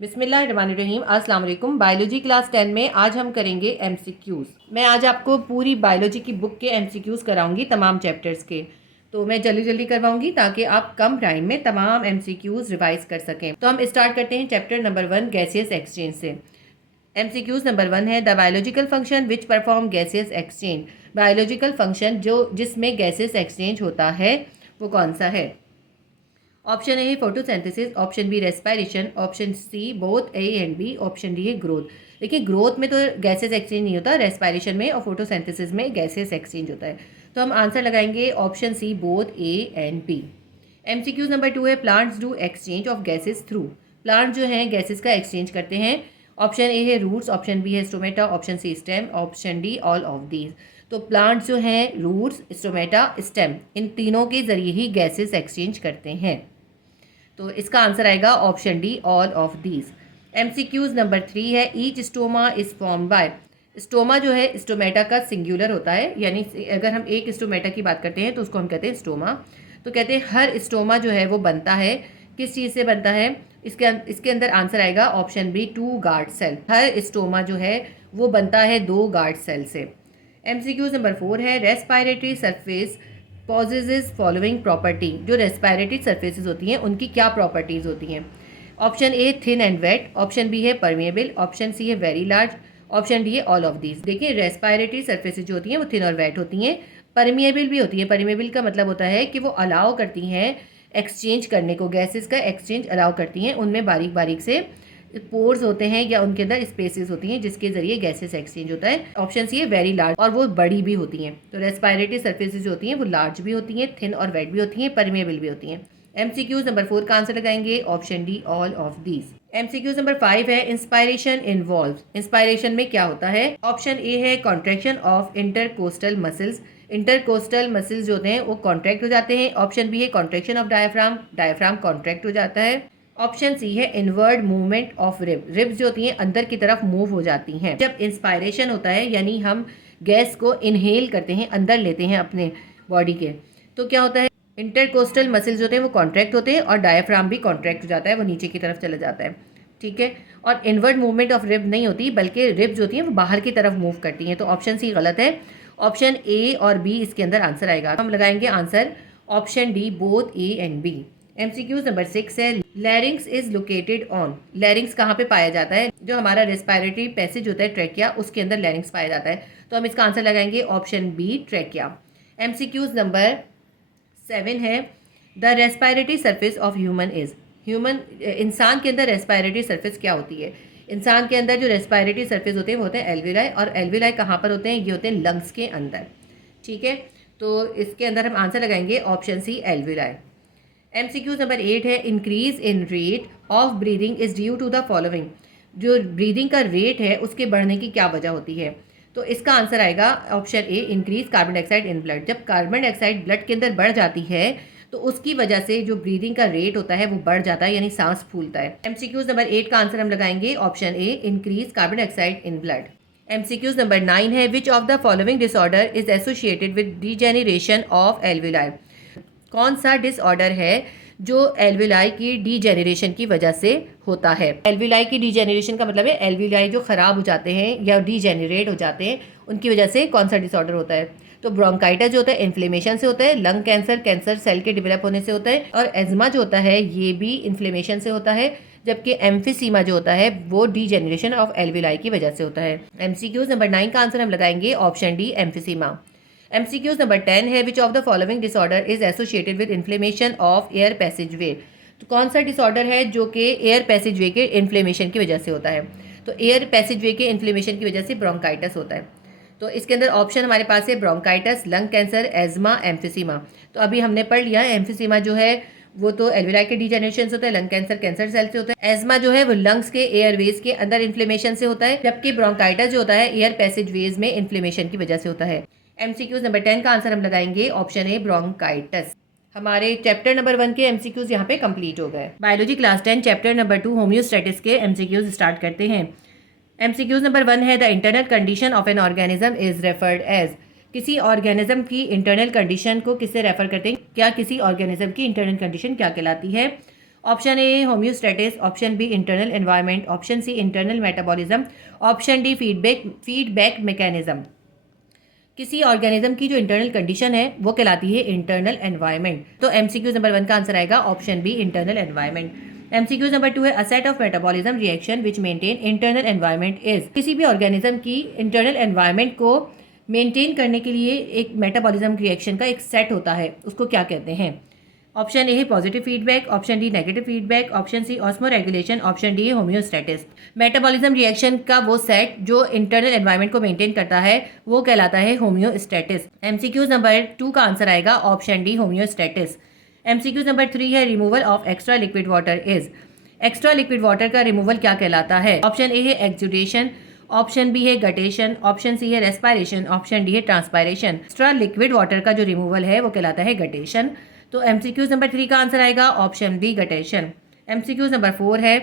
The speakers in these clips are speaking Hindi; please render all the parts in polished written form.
बिस्मिल्लाहिर्रहमानिर्रहीम। अस्सलाम वालेकुम। बायोलॉजी क्लास 10 में आज हम करेंगे एमसीक्यूज़। मैं आज आपको पूरी बायोलॉजी की बुक के एमसीक्यूज़ कराऊंगी तमाम चैप्टर्स के। तो मैं जल्दी जल्दी करवाऊंगी ताकि आप कम टाइम में तमाम एमसीक्यूज़ रिवाइज कर सकें। तो हम स्टार्ट करते हैं चैप्टर नंबर 1 गैसियस एक्सचेंज से। एमसीक्यूज़ नंबर 1 है the biological function which perform gaseous exchange. Biological function जो जिसमें गैसियस एक्सचेंज होता है वो कौन सा है? ऑप्शन ए है photosynthesis, option B respiration, option C both A and B, option D है ग्रोथ। देखिए ग्रोथ में तो गैसेस एक्सचेंज नहीं होता, रेस्पिरेशन में और फोटोसिंथेसिस में गैसेस एक्सचेंज होता है। तो हम आंसर लगाएंगे option C both A and B. MCQs number 2 है plants do exchange of gases through. Plant जो हैं गैसेस का एक्सचेंज करते हैं। ऑप्शन ए है रूट्स, ऑप्शन बी है stomata, option C stem, option D all of these. तो प्लांट्स जो हैं रूट्स, स्टोमेटा, स्टेम, इन तीनों के जरिए ही गैसेस एक्सचेंज करते हैं। तो इसका आंसर आएगा option D all of these. MCQs number 3 है each stoma is form by. Stoma जो है स्टोमेटा का सिंगुलर होता है, यानी अगर हम एक स्टोमेटा की बात करते हैं तो उसको हम कहते हैं स्टोमा। तो कहते हैं हर स्टोमा जो है वो बनता है किस चीज़ से बनता है? इसके अंदर आंसर आएगा ऑप्शन बी 2 गार्ड सेल। हर स्टोमा जो है वो बनता है 2 गार्ड सेल से। एमसीक्यूज नंबर 4 है respiratory surface possesses following property. जो रेस्पिरेटरी सरफेसेस होती हैं उनकी क्या प्रॉपर्टीज़ होती हैं? Option A thin and wet, option B है परमेबल, ऑप्शन सी है वेरी लार्ज, ऑप्शन डी है ऑल ऑफ दीज। देखिए रेस्पिरेटरी सरफेसेस जो होती हैं वो थिन और वेट होती हैं, परमेबल भी होती हैं। परमेबल का मतलब होता है कि वो अलाउ करती हैं एक्सचेंज करने को, गैसेस का एक्सचेंज अलाउ करती हैं। उनमें बारीक बारीक से पोर्स होते हैं या उनके अंदर स्पेसेस होती हैं जिसके जरिए गैसेस एक्सचेंज होता है। ऑप्शन सी है वेरी लार्ज, और वो बड़ी भी होती हैं। तो रेस्पिरेटरी सरफेसेस जो होती हैं वो लार्ज भी होती हैं, थिन और वेट भी होती हैं, परमेबल भी होती हैं। एमसीक्यूज नंबर 4 का आंसर लगाएंगे option D all of these. MCQs number 5 है इंस्पायरेशन इन्वॉल्व। इंस्पायरेशन में क्या होता है? ऑप्शन ए है contraction of intercostal muscles. Intercostal muscles जो होते हैं वो कॉन्ट्रैक्ट हो जाते हैं। ऑप्शन बी है contraction of diaphragm, diaphragm contract हो जाता है। ऑप्शन सी है inward movement of rib, ribs जो होती हैं अंदर की तरफ मूव हो जाती हैं। जब इंस्पायरेशन होता है यानी हम गैस को इनहेल करते हैं, अंदर लेते हैं अपने बॉडी के, तो क्या होता है? इंटरकोस्टल मसल्स जो होते हैं वो कॉन्ट्रैक्ट होते हैं और डायफ्राम भी कॉन्ट्रैक्ट हो जाता है, वो नीचे की तरफ चला जाता है। ठीक है, और इनवर्ड मूवमेंट ऑफ रिब नहीं होती, बल्कि रिब्स होती हैं वो बाहर की तरफ मूव करती हैं। तो ऑप्शन सी गलत है। ऑप्शन ए और बी इसके अंदर आंसर आएगा। हम लगाएंगे answer option D both A and B. MCQs number 6 है larynx is located on. Larynx कहाँ पे पाया जाता है? जो हमारा रेस्पिरेटरी पैसेज होता है ट्रैकिया, उसके अंदर लैरिंग्स पाया जाता है। तो हम इसका आंसर लगाएंगे option B trachea. MCQs number 7 है the respiratory surface of human is. Human इंसान के अंदर रेस्पिरेटरी सरफेस क्या होती है? इंसान के अंदर जो रेस्पिरेटरी सरफेस होते हैं वो होते हैं एल्विलाई, और एल्विलाई कहाँ पर होते हैं? ये होते हैं लंग्स के अंदर। ठीक है, तो इसके अंदर हम आंसर लगाएंगे option C alveoli. MCQs number 8 है increase in rate of breathing is due to the following. जो ब्रीदिंग का रेट है उसके बढ़ने की क्या वजह होती है? तो इसका आंसर आएगा option A increase carbon dioxide in blood. जब कार्बन डाइऑक्साइड ब्लड के अंदर बढ़ जाती है तो उसकी वजह से जो ब्रीदिंग का रेट होता है वो बढ़ जाता है, यानी सांस फूलता है। एमसीक्यूज नंबर 8 का आंसर हम लगाएंगे option A increase carbon dioxide in blood. MCQs number 9 है which of the following disorder is associated with degeneration of alveoli. कौन सा डिसऑर्डर है जो एल्विलाई की डीजेनरेशन की वजह से होता है? एल्विलाई की डीजेनरेशन का मतलब है एल्विलाई जो ख़राब हो जाते हैं या डीजेनरेट हो जाते हैं उनकी वजह से कौन सा डिसऑर्डर होता है? तो ब्रोंकाइटिस जो होता है इन्फ्लेमेशन से होता है, लंग कैंसर कैंसर सेल के डेवलप होने से होता है, और एज्मा जो होता है ये भी इन्फ्लेमेशन से होता है, जबकि एम्फिसीमा जो होता है वो डीजेनरेशन ऑफ एल्विलाई की वजह से होता है। एमसीक्यूज नंबर 9 का आंसर हम लगाएंगे option D emphysema. MCQs number 10 है which of the following disorder is associated with inflammation of air passage वे। तो कौन सा डिसऑर्डर है जो कि एयर पैसेज वे के इन्फ्लेमेशन की वजह से होता है? तो एयर पैसेज वे के इन्फ्लेमेशन की वजह से ब्रोंकाइटिस होता है। तो इसके अंदर ऑप्शन हमारे पास है ब्रोंकाइटिस, लंग कैंसर, एज्मा, एम्फिसीमा। तो अभी हमने पढ़ लिया है एम्फिसीमा जो है वो तो एल्विलाई के डीजेनरेशन से होता है, लंग कैंसर कैंसर सेल से होता है, एज्मा जो है वो लंग्स के एयरवेज के अंदर इन्फ्लेमेशन से होता है, जबकि ब्रोंकाइटिस जो होता है एयर पैसेज वेज में इन्फ्लेमेशन की वजह से होता है। एमसीक्यूज नंबर 10 का आंसर हम लगाएंगे ऑप्शन ए ब्रोंकाइटिस। हमारे चैप्टर नंबर 1 के एमसीक्यूज यहाँ पे कंप्लीट हो गए। Biology class 10 chapter number 2 homeostasis के एमसीक्यूज स्टार्ट करते हैं। एमसीक्यूज नंबर 1 है the internal condition of an organism is referred as. किसी ऑर्गेनिज्म की इंटरनल कंडीशन को किससे रेफर करते हैं? क्या किसी ऑर्गेनिज्म की इंटरनल कंडीशन क्या कहलाती है? Option A homeostasis, option B internal environment, option C internal metabolism, option D feedback mechanism. किसी ऑर्गेनिज्म की जो इंटरनल कंडीशन है वो कहलाती है इंटरनल एनवायरनमेंट। तो एमसीक्यूज नंबर 1 का आंसर आएगा option B internal environment. MCQs number 2 है a set of metabolism reaction which maintain internal environment is. किसी भी ऑर्गेनिज्म की इंटरनल एनवायरनमेंट को मेंटेन करने के लिए एक मेटाबॉलिज्म रिएक्शन का एक सेट होता है, उसको क्या कहते हैं? ऑप्शन ए है positive feedback, option D negative feedback, option C osmoregulation, option D है होम्योस्टेटिस। मेटाबॉलिज्म रिएक्शन का वो सेट जो इंटरनल एनवायरनमेंट को मेंटेन करता है वो कहलाता है होम्योस्टेटिस। एमसीक्यूज नंबर 2 का आंसर आएगा option D homeostasis. MCQs number 3 है removal of extra liquid water is. Extra liquid water का रिमूवल क्या कहलाता है? ऑप्शन ए है एक्सुडेशन, ऑप्शन बी है गटेशन, ऑप्शन सी है रेस्पायरेशन, ऑप्शन डी है ट्रांसपायरेशन। एक्स्ट्रा लिक्विड वाटर का जो रिमूवल है वो कहलाता है गटेशन। तो एमसीक्यूज नंबर 3 का आंसर आएगा option D guttation. MCQs number 4 है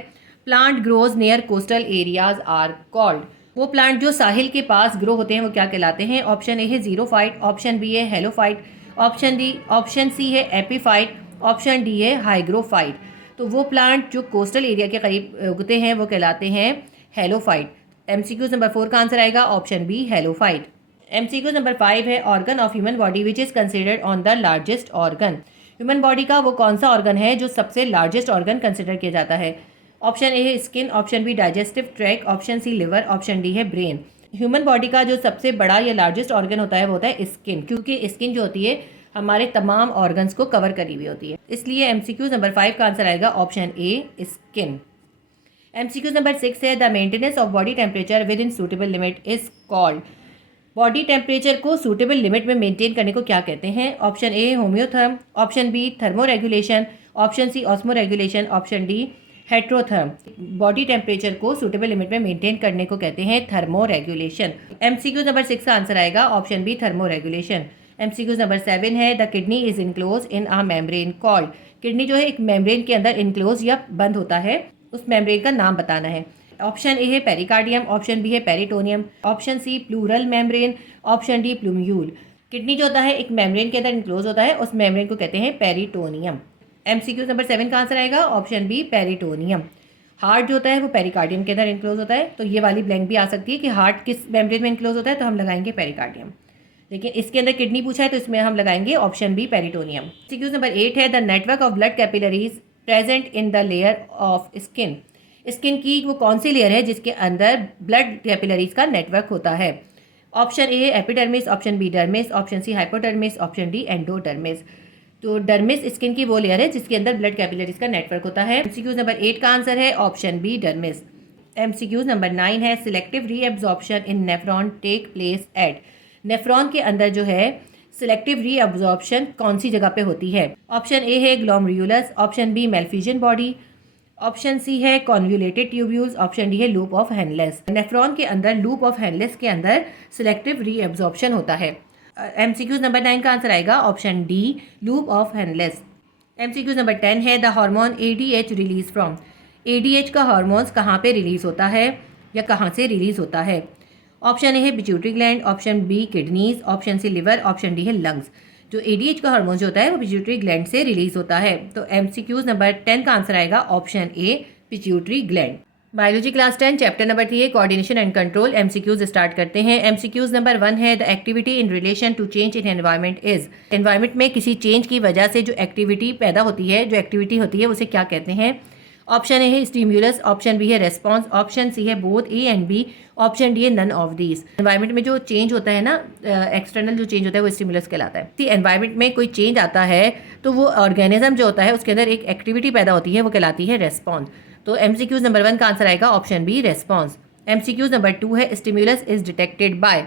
plant grows near coastal areas are called. वो प्लांट जो साहिल के पास ग्रो होते हैं वो क्या कहलाते हैं? ऑप्शन ए है जीरोफाइट, ऑप्शन बी है हेलोफाइट, ऑप्शन सी है एपीफाइट, ऑप्शन डी है हाइग्रोफाइट। तो वो प्लांट जो कोस्टल एरिया के करीब उगते हैं वो कहलाते हैं हेलोफाइट। एमसीक्यूज नंबर 4 का आंसर आएगा option B halophyte. MCQs number 5 है organ of human body which is considered on the largest organ. Human body का वो कौन सा ऑर्गन है जो सबसे लार्जेस्ट ऑर्गन कंसिडर किया जाता है? ऑप्शन ए है skin, option B digestive tract, option C liver, option D है ब्रेन। ह्यूमन बॉडी का जो सबसे बड़ा या लार्जेस्ट ऑर्गन होता है वो होता है स्किन, क्योंकि स्किन जो होती है हमारे तमाम ऑर्गन्स को कवर करी हुई होती है। इसलिए एमसीक्यूज नंबर 5 का आंसर आएगा option A skin. MCQs number 6 है the maintenance of body temperature within suitable limit is called. Body temperature को सूटेबल लिमिट में मेंटेन करने को क्या कहते हैं? Option A homeotherm, option B thermoregulation, option C osmoregulation, option D heterotherm. Body temperature को सूटेबल लिमिट में मेंटेन करने को कहते हैं थर्मो रेगुलेशन। एमसीक्यूज नंबर 6 का आंसर आएगा option B thermoregulation. MCQs number 7 है the kidney is enclose in a membrane called. Kidney जो है एक मेम्ब्रेन के अंदर इनक्लोज या बंद होता है, उस मेम्ब्रेन का नाम बताना है। ऑप्शन ए है पेरिकार्डियम, ऑप्शन बी है peritoneum, option C pleural membrane, option D plumule. Kidney जो होता है एक मेम्ब्रेन के अंदर इनक्लोज होता है, उस मेम्ब्रेन को कहते हैं पेरिटोनियम। एमसीक्यूज नंबर 7 का आंसर आएगा ऑप्शन बी पेरिटोनियम। हार्ट जो होता है वो पेरिकार्डियम के अंदर इनक्लोज होता है, तो ये वाली ब्लैंक भी आ सकती है कि हार्ट किस मेम्ब्रेन में इनक्लोज होता है, तो हम लगाएंगे पेरिकार्डियम। लेकिन इसके अंदर किडनी पूछा है तो इसमें हम लगाएंगे option B peritoneum. MCQs number 8 है the network of blood capillaries present in the layer of skin. Skin की वो कौन सी लेयर है जिसके अंदर ब्लड कैपिलरीज का नेटवर्क होता है? ऑप्शन ए है epidermis, option B dermis, option C hypodermis, option D endodermis. तो डर्मिस स्किन की वो लेयर है जिसके अंदर ब्लड कैपिलरीज का नेटवर्क होता है। एमसीक्यूज नंबर 8 का आंसर है option B dermis. MCQs number 9 है selective reabsorption in nephron take place at. Nephron के अंदर जो है सिलेक्टिव रीअब्जॉर्प्शन कौन सी जगह पे होती है? ऑप्शन ए है glomerulus, option B Malpighian body, option C है कॉन्व्यूलेटेड ट्यूब्यूल्स, ऑप्शन डी है लूप ऑफ हेनलेस। नेफ्रॉन के अंदर लूप ऑफ हेनलेस के अंदर सिलेक्टिव रीअब्जॉर्प्शन होता है। एमसीक्यूज नंबर 9 का आंसर आएगा option D loop of Henle's. MCQs number 10 है the hormone ADH release from. ADH का हार्मोन्स कहाँ पे रिलीज होता है या कहाँ से रिलीज होता है? ऑप्शन ए है pituitary gland, option B kidneys, option C liver, option D है लंग्स। जो एडीएच का हार्मोन जो होता है वो पिट्यूटरी ग्लैंड से रिलीज होता है। तो एमसीक्यूज नंबर 10 का आंसर आएगा option A pituitary gland. Biology class 10 chapter number 3 coordination and control. MCQs start करते हैं। एमसीक्यूज नंबर 1 है the activity in relation to change in environment is. Environment में किसी चेंज की वजह से जो एक्टिविटी पैदा होती है, जो एक्टिविटी होती है उसे क्या कहते हैं? ऑप्शन ए है स्टिम्युलस, ऑप्शन बी है रेस्पॉन्स, ऑप्शन सी है both A and B, option D है नन ऑफ दीज। एनवायरनमेंट में जो चेंज होता है ना, एक्सटर्नल जो चेंज होता है वो स्टिम्युलस कहलाता है। तो एनवायरनमेंट में कोई चेंज आता है तो वो ऑर्गेनिज्म जो होता है उसके अंदर एक एक्टिविटी पैदा होती है, वो कहलाती है रेस्पॉन्स। तो एमसीक्यूज नंबर 1 का आंसर आएगा option B response. MCQs number 2 है stimulus is detected by.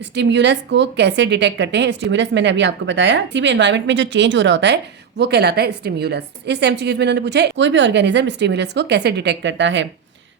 Stimulus को कैसे डिटेक्ट करते हैं? स्टिम्युलस मैंने अभी आपको बताया, किसी भी एनवायरनमेंट में जो चेंज हो रहा होता है वो कहलाता है स्टिम्युलस। इस एमसीक्यूज में उन्होंने पूछा है कोई भी ऑर्गेनिज्म स्टिम्युलस को कैसे डिटेक्ट करता है।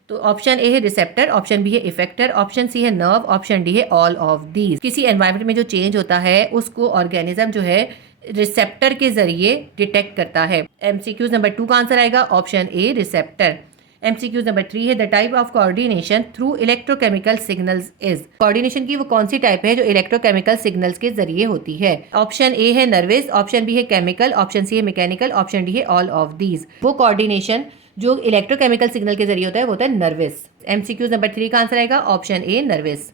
तो ऑप्शन ए है रिसेप्टर, ऑप्शन बी है इफेक्टर, ऑप्शन सी है नर्व, ऑप्शन डी है ऑल ऑफ दीज। किसी एनवायरनमेंट में जो चेंज होता है उसको ऑर्गेनिज्म जो है रिसेप्टर के जरिए डिटेक्ट करता है। एमसीक्यूज नंबर 2 का आंसर आएगा ऑप्शन ए रिसेप्टर। MCQ नंबर 3 है the type of coordination through electrochemical signals is. Coordination की वो कौन सी टाइप है जो इलेक्ट्रोकेमिकल सिग्नल्स के जरिए होती है। ऑप्शन ए है नर्वस, ऑप्शन बी है केमिकल, ऑप्शन सी है मैकेनिकल, ऑप्शन डी है ऑल ऑफ दीज। वो कोऑर्डिनेशन जो इलेक्ट्रोकेमिकल सिग्नल के जरिए होता है वो होता है नर्वस। MCQ नंबर 3 का आंसर आएगा option A nervous.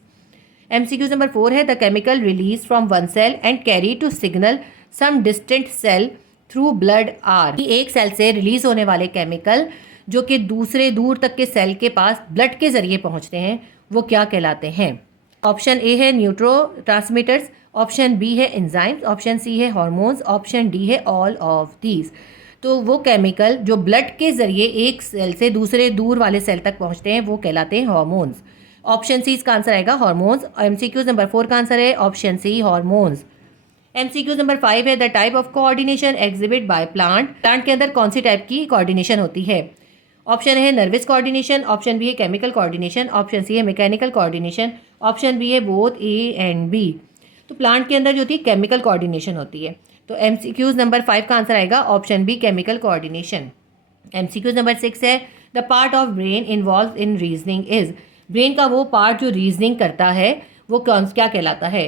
MCQ number 4 है the chemical release from one cell and carry to signal some distant cell through blood are. एक सेल से रिलीज होने वाले केमिकल जो कि दूसरे दूर तक के सेल के पास ब्लड के जरिए पहुंचते हैं वो क्या कहलाते हैं। ऑप्शन ए है न्यूट्रो ट्रांसमीटर्स, ऑप्शन बी है एंजाइम्स, ऑप्शन सी है हार्मोन्स, ऑप्शन डी है ऑल ऑफ दीज। तो वो केमिकल जो ब्लड के जरिए एक सेल से दूसरे दूर वाले सेल तक पहुंचते हैं वो कहलाते हैं हार्मोन्स। ऑप्शन सी इसका आंसर आएगा हार्मोन्स। MCQ नंबर 4 का आंसर है option C hormones. MCQ number 5 है the type of coordination exhibit by plant. Plant के अंदर कौन सी टाइप की कोऑर्डिनेशन होती है। ऑप्शन है नर्वस कोऑर्डिनेशन, ऑप्शन बी है केमिकल कोऑर्डिनेशन, ऑप्शन सी है मैकेनिकल कोऑर्डिनेशन, ऑप्शन बी है बोथ ए एंड बी। तो प्लांट के अंदर जो होती है केमिकल कोऑर्डिनेशन होती है। तो MCQ नंबर 5 का आंसर आएगा option B chemical coordination. MCQ number 6 है the part of brain involve in reasoning is. Brain का वो पार्ट जो रीजनिंग करता है वो क्या कहलाता है।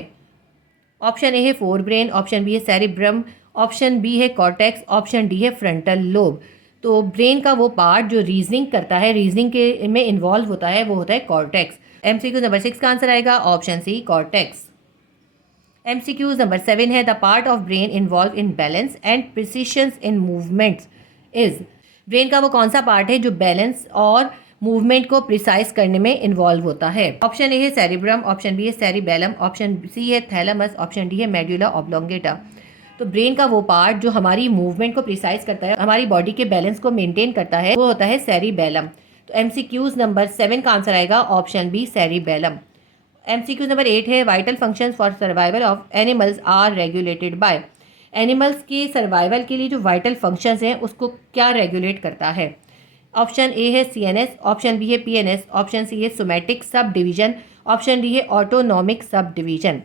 ऑप्शन ए है फोर ब्रेन, ऑप्शन बी है सेरिब्रम, ऑप्शन बी है कॉर्टेक्स, ऑप्शन डी है फ्रंटल लोब। तो ब्रेन का वो पार्ट जो रीजनिंग करता है, रीजनिंग के में इन्वॉल्व होता है वो होता है कॉर्टेक्स। MCQ नंबर 6 का आंसर आएगा option C cortex. MCQ number 7 है the part of brain involve in balance and precision in movements is. Brain का वो कौन सा पार्ट है जो बैलेंस और मूवमेंट को प्रिसाइज करने में इन्वॉल्व होता है। ऑप्शन ए है सेरिब्रम, ऑप्शन बी है सेरिबेलम, ऑप्शन सी है थैलेमस, ऑप्शन डी है मेडुला ऑब्लोंगेटा। तो ब्रेन का वो पार्ट जो हमारी मूवमेंट को प्रिसाइज करता है, हमारी बॉडी के बैलेंस को मेंटेन करता है वो होता है सेरिबेलम। तो MCQ नंबर 7 का आंसर आएगा option B cerebellum. MCQ number 8 है vital functions for survival of animals are regulated by. Animals के सर्वाइवल के लिए जो वाइटल फंक्शंस हैं उसको क्या रेगुलेट करता है। ऑप्शन ए है CNS, ऑप्शन बी है PNS, ऑप्शन सी है somatic sub division, option D है ऑटोनॉमिक सब डिवीजन।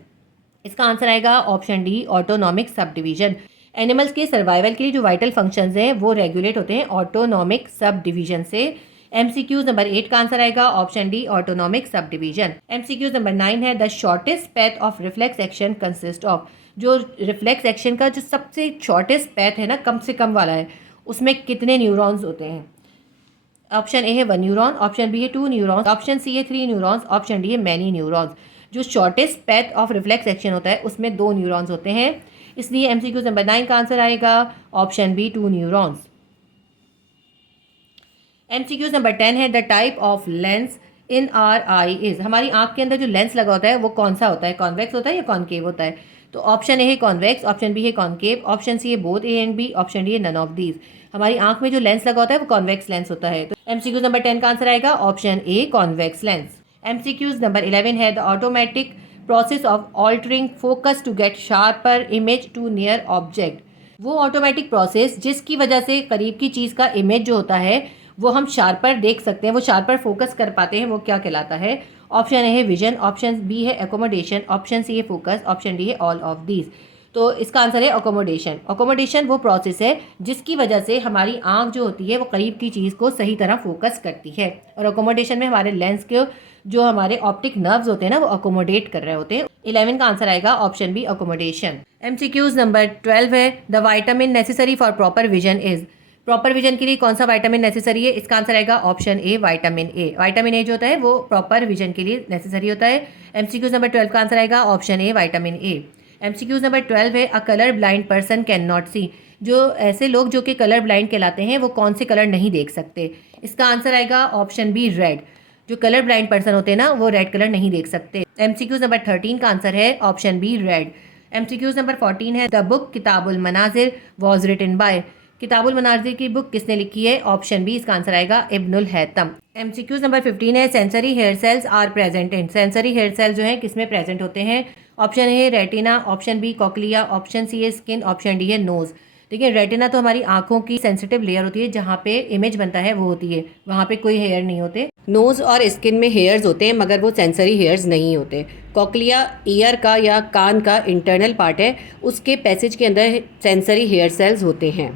इसका आंसर आएगा option D autonomic sub division. Animals के सर्वाइवल के लिए जो वाइटल फंक्शंस हैं वो रेगुलेट होते हैं ऑटोनॉमिक सब डिवीजन से। MCQ नंबर 8 का आंसर आएगा option D autonomic sub division. MCQ number 9 है the shortest path of reflex action consist of. जो रिफ्लेक्स एक्शन का जो सबसे शॉर्टेस्ट पैथ है ना, कम से कम वाला है, उसमें कितने न्यूरॉन्स होते हैं। ऑप्शन ए है 1 न्यूरॉन, ऑप्शन बी है 2 न्यूरॉन्स, ऑप्शन सी है 3 न्यूरॉन्स, ऑप्शन डी है मैनी न्यूरॉन्स। जो shortest path of reflex action होता है उसमें 2 न्यूरॉन्स होते हैं, इसलिए MCQ नंबर 9 का आंसर आएगा option B 2 neurons. MCQ number 10 है the type of lens in our eye is. हमारी आंख के अंदर जो लेंस लगा होता है वो कौन सा होता है, कॉन्वेक्स होता है या कॉनकेव होता है। तो ऑप्शन ए है कॉन्वेक्स, ऑप्शन बी है कॉनकेव, ऑप्शन सी है both A and B, option D है नन ऑफ दीज। हमारी आंख में जो लेंस लगा होता है वो कॉन्वेक्स लेंस होता है। तो MCQ नंबर 10 का आंसर आएगा option A convex lens. MCQ number 11 है the automatic process of altering focus to get sharper image to near object. वो ऑटोमेटिक प्रोसेस जिसकी वजह से करीब की चीज़ का इमेज जो होता है वो हम शार्पर देख सकते हैं, वो शार्पर फोकस कर पाते हैं, वो क्या कहलाता है। ऑप्शन ए है विजन, ऑप्शन बी है एकोमोडेशन, ऑप्शन सी है फोकस, ऑप्शन डी है ऑल ऑफ दीज। तो इसका आंसर है अकोमोडेशन। अकोमोडेशन वो प्रोसेस है जिसकी वजह से हमारी आंख जो होती है वो करीब की चीज़ को सही तरह फोकस करती है, और अकोमोडेशन में हमारे लेंस के जो हमारे ऑप्टिक नर्व्स होते हैं ना वो अकोमोडेट कर रहे होते हैं। 11 का आंसर आएगा option B accommodation. MCQ number 12 है the vitamin necessary for proper vision is. Proper vision के लिए कौन सा वाइटामिन नेसेसरी है, इसका आंसर आएगा option A vitamin A. Vitamin ए जो होता है वो प्रॉपर विजन के लिए नेसेसरी होता है। MCQ नंबर 12 का आंसर आएगा option A vitamin A. MCQ number 12 है a colour blind person can not see. जो ऐसे लोग जो कि कलर ब्लाइंड कहलाते हैं वो कौन से कलर नहीं देख सकते, इसका आंसर आएगा ऑप्शन बी रेड। जो कलर ब्लाइंड पर्सन होते हैं ना वो रेड कलर नहीं देख सकते। MCQ नंबर 13 का आंसर है option B red. MCQ number 14 है द बुक किताबुल मनाजिर वॉज रिटन बाय। किताबुल मनाजिर की बुक किसने लिखी है, ऑप्शन बी इसका आंसर आएगा इब्नुल हैतम। MCQ नंबर 15 है sensory hair cells are present in. Sensory hair cells जो हैं किसमें प्रेजेंट होते हैं। ऑप्शन ए है retina, option B cochlea, option C है स्किन, ऑप्शन डी है नोज़। देखिए रेटिना तो हमारी आंखों की सेंसिटिव लेयर होती है, जहाँ पे इमेज बनता है वो होती है, वहाँ पे कोई हेयर नहीं होते। नोज़ और स्किन में हेयर्स होते हैं मगर वो सेंसरी हेयर्स नहीं होते। कॉकलिया ईयर का या कान का इंटरनल पार्ट है, उसके पैसेज के अंदर सेंसरी हेयर सेल्स होते हैं।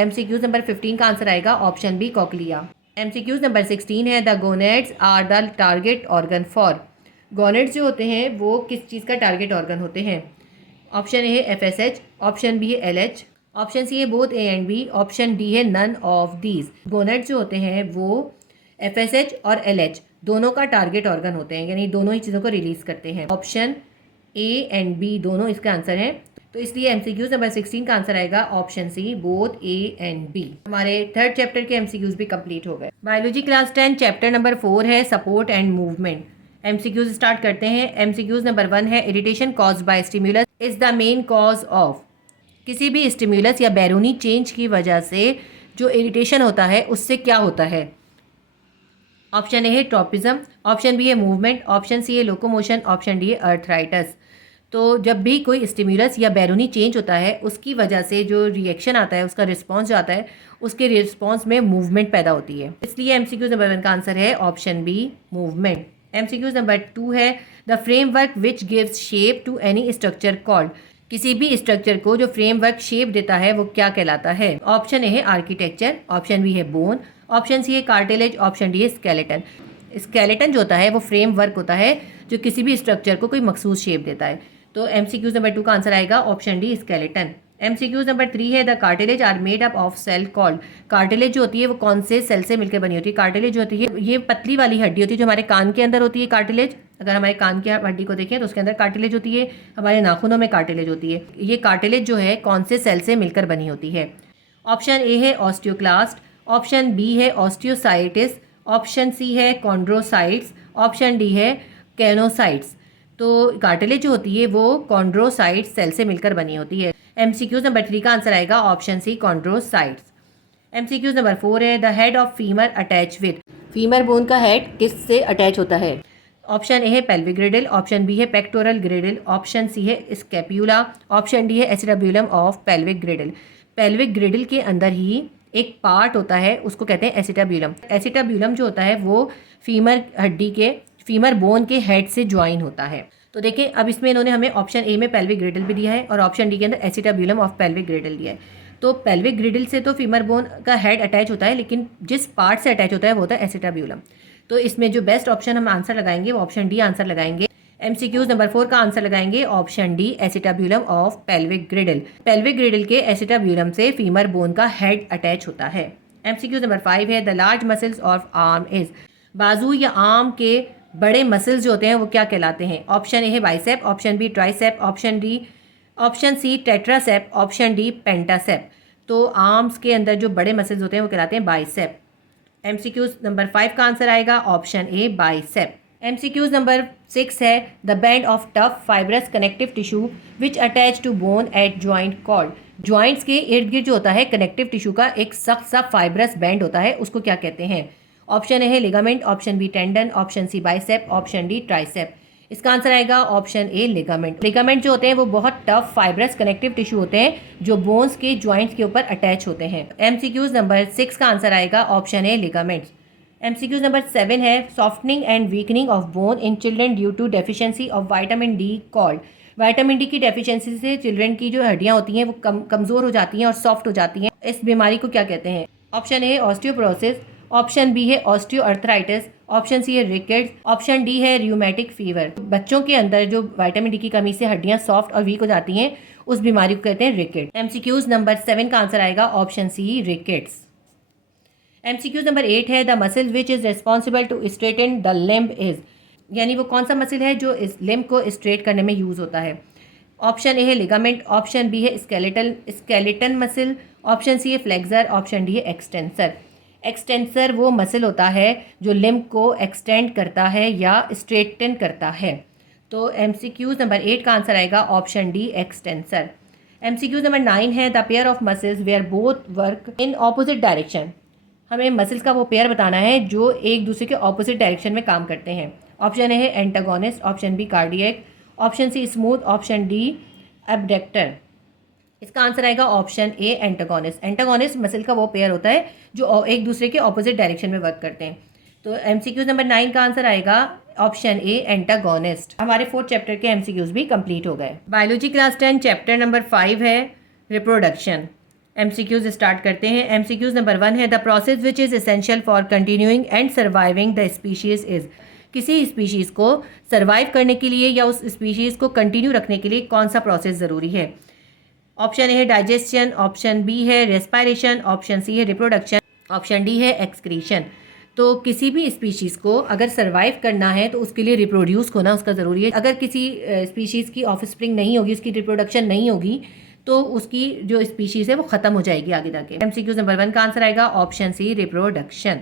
MCQ नंबर 15 का आंसर आएगा option B cochlea. MCQs number 16 है the gonads are the target organ for. Gonads जो होते हैं वो किस चीज़ का टारगेट ऑर्गन होते हैं? ऑप्शन ए है FSH, ऑप्शन बी है LH, ऑप्शन सी है both A and B, option D है नन ऑफ दीज। गोनेड्स जो होते हैं वो FSH और LH दोनों का टारगेट ऑर्गन होते हैं, यानी दोनों ही चीज़ों को रिलीज करते हैं। ऑप्शन A एंड B दोनों इसका आंसर है, तो इसलिए MCQs नंबर 16 का आंसर आएगा option C both A and B। हमारे थर्ड चैप्टर के MCQs भी कंप्लीट हो गए। बायोलॉजी क्लास 10 चैप्टर नंबर 4 है support and movement. MCQs start करते हैं। MCQs नंबर 1 है irritation caused by stimulus is the main cause of. किसी भी स्टिमुलस या बैरूनी चेंज की वजह से जो इरिटेशन होता है उससे क्या होता है? ऑप्शन ए है ट्रॉपिज्म, ऑप्शन बी है मूवमेंट, ऑप्शन सी है लोकोमोशन, ऑप्शन डी है अर्थराइटिस। तो जब भी कोई स्टिमुलस या बैरूनी चेंज होता है उसकी वजह से जो रिएक्शन आता है, उसका रिस्पॉन्स जो आता है, उसके रिस्पॉन्स में मूवमेंट पैदा होती है। इसलिए MCQs नंबर 1 का आंसर है option B movement. MCQs number 2 है the framework which gives shape to any structure called. किसी भी स्ट्रक्चर को जो फ्रेमवर्क शेप देता है वो क्या कहलाता है? ऑप्शन ए है आर्किटेक्चर, ऑप्शन बी है बोन, ऑप्शन सी है कार्टिलेज, ऑप्शन डी है स्केलेटन। स्केलेटन जो होता है वो फ्रेमवर्क होता है जो किसी भी स्ट्रक्चर को कोई मखसूस शेप देता है। तो MCQs नंबर 2 का आंसर आएगा option D skeleton. MCQs number 3 है the cartilage are made up of cell called. Cartilage जो होती है वो कौन से सेल से मिलकर बनी होती है? कार्टिलेज जो होती है ये पतली वाली हड्डी होती है जो हमारे कान के अंदर होती है। कार्टिलेज, अगर हमारे कान की हड्डी को देखें तो उसके अंदर कार्टिलेज होती है, हमारे नाखूनों में कार्टिलेज होती है। ये कार्टिलेज जो है कौन से सेल से मिलकर बनी होती है? ऑप्शन ए है ऑस्टियोक्लास्ट, ऑप्शन बी है ऑस्टियोसाइटिस, ऑप्शन सी है कॉन्ड्रोसाइट्स, ऑप्शन डी है कैनोसाइट्स। तो कार्टिलेज जो होती है वो कॉन्ड्रोसाइट सेल से मिलकर बनी होती है। MCQs नंबर 3 का आंसर आएगा option C chondrocytes. MCQs number 4 है the head of femur attach with. Femur bone का हेड किस से अटैच होता है? ऑप्शन ए है पेल्विक ग्रिडल, ऑप्शन बी है पेक्टोरल ग्रिडल, ऑप्शन सी है स्कैप्यूला, ऑप्शन डी है acetabulum of pelvic girdle. Pelvic girdle के अंदर ही एक पार्ट होता है उसको कहते हैं एसिटाब्यूलम। एसिटाब्यूलम जो होता है वो फीमर हड्डी के, फीमर बोन के हेड से ज्वाइन होता है। तो देखिए अब इसमें इन्होंने हमें ऑप्शन ए में पेल्विक ग्रिडल भी दिया है और ऑप्शन डी के अंदर एसिटाब्यूलम ऑफ पेल्विक ग्रिडल दिया है। तो पेल्विक ग्रिडल से तो फीमर बोन का हेड अटैच होता है, लेकिन जिस पार्ट से अटैच होता है वो होता है एसिटाब्यूलम। तो इसमें जो बेस्ट ऑप्शन हम आंसर लगाएंगे वो ऑप्शन डी आंसर लगाएंगे। MCQs नंबर 4 का आंसर लगाएंगे option D acetabulum of pelvic girdle. Pelvic girdle के एसिटाब्यूलम से फीमर बोन का हेड अटैच होता है। MCQs नंबर 5 है the large muscles of arm is. बाजू या आर्म के बड़े मसल्स जो होते हैं वो क्या कहलाते हैं? ऑप्शन ए है bicep, option B tricep, option C tetracep, option D pentacep. तो आर्म्स के अंदर जो बड़े मसल्स होते हैं वो कहलाते हैं बाइसेप। MCQs नंबर 5 का आंसर आएगा option A bicep. MCQs number 6 है the band of tough fibrous connective tissue which attach to bone at joint called. Joints के इर्द गिर्द जो होता है कनेक्टिव टिश्यू का एक सख्त सा फाइब्रस बैंड होता है, उसको क्या कहते हैं? ऑप्शन ए है ligament, option B tendon, option C bicep, option D tricep. इसका आंसर आएगा ऑप्शन ए लिगामेंट। लिगामेंट जो होते हैं वो बहुत टफ फाइब्रस कनेक्टिव टिश्यू होते हैं जो बोन्स के ज्वाइंट्स के ऊपर अटैच होते हैं। MCQs नंबर 6 का आंसर आएगा option A ligaments. MCQs number 7 है softening and weakening of bone in children due to deficiency of vitamin D called. Vitamin D की डेफिशिएंसी से चिल्ड्रन की जो हड्डियां होती हैं वो कमज़ोर हो जाती हैं और सॉफ्ट हो जाती हैं। इस बीमारी को क्या कहते हैं? Option A osteoporosis, option B है ऑस्टियोआर्थराइटिस, ऑप्शन सी है रिकेट्स, ऑप्शन डी है रियूमेटिक फीवर। बच्चों के अंदर जो विटामिन डी की कमी से हड्डियां सॉफ्ट और वीक हो जाती हैं उस बीमारी को कहते हैं रिकेट। MCQs नंबर 7 का आंसर आएगा option C rickets. MCQs number 8 है the muscle which is responsible to straighten the limb is. यानी वो कौन सा मसल है जो इस लिम्ब को स्ट्रेट करने में यूज होता है? ऑप्शन ए है लिगामेंट, ऑप्शन बी है स्केलेटन मसल, ऑप्शन सी है फ्लेक्सर, ऑप्शन डी है एक्सटेंसर। एक्सटेंसर वो मसल होता है जो लिम्ब को एक्सटेंड करता है या स्ट्रेटन करता है। तो MCQs नंबर 8 का आंसर आएगा option D extensor. MCQs number 9 है the pair of muscles where both work in opposite direction. हमें मसल्स का वो पेयर बताना है जो एक दूसरे के ऑपोजिट डायरेक्शन में काम करते हैं। ऑप्शन ए है antagonist, option B cardiac, option C smooth, option D abductor. इसका आंसर आएगा option A antagonist. Antagonist muscle का वो पेयर होता है जो एक दूसरे के ऑपोजिट डायरेक्शन में वर्क करते हैं। तो MCQs नंबर 9 का आंसर आएगा ऑप्शन ए एंटागोनिस्ट। हमारे 4th चैप्टर के MCQs भी कंप्लीट हो गए। बायोलॉजी क्लास 10 चैप्टर नंबर 5 है रिप्रोडक्शन। एमसीक्यूज स्टार्ट करते हैं। एमसीक्यूज नंबर 1 है, the process which is essential for continuing and surviving the species is. किसी स्पीशीज़ को सर्वाइव करने के लिए या उस स्पीशीज़ को कंटिन्यू रखने के लिए कौन सा प्रोसेस ज़रूरी है? ऑप्शन ए है डाइजेशन, ऑप्शन बी है रेस्पायरेशन, ऑप्शन सी है रिप्रोडक्शन, ऑप्शन डी है एक्सक्रीशन। तो किसी भी स्पीशीज़ को अगर सर्वाइव करना है तो उसके लिए रिप्रोड्यूस होना उसका ज़रूरी है। अगर किसी स्पीशीज़ की ऑफस्प्रिंग नहीं होगी, उसकी रिप्रोडक्शन नहीं होगी, तो उसकी जो स्पीशीज़ है वो ख़त्म हो जाएगी आगे जाके। एमसीक्यूज नंबर 1 का आंसर आएगा option C reproduction.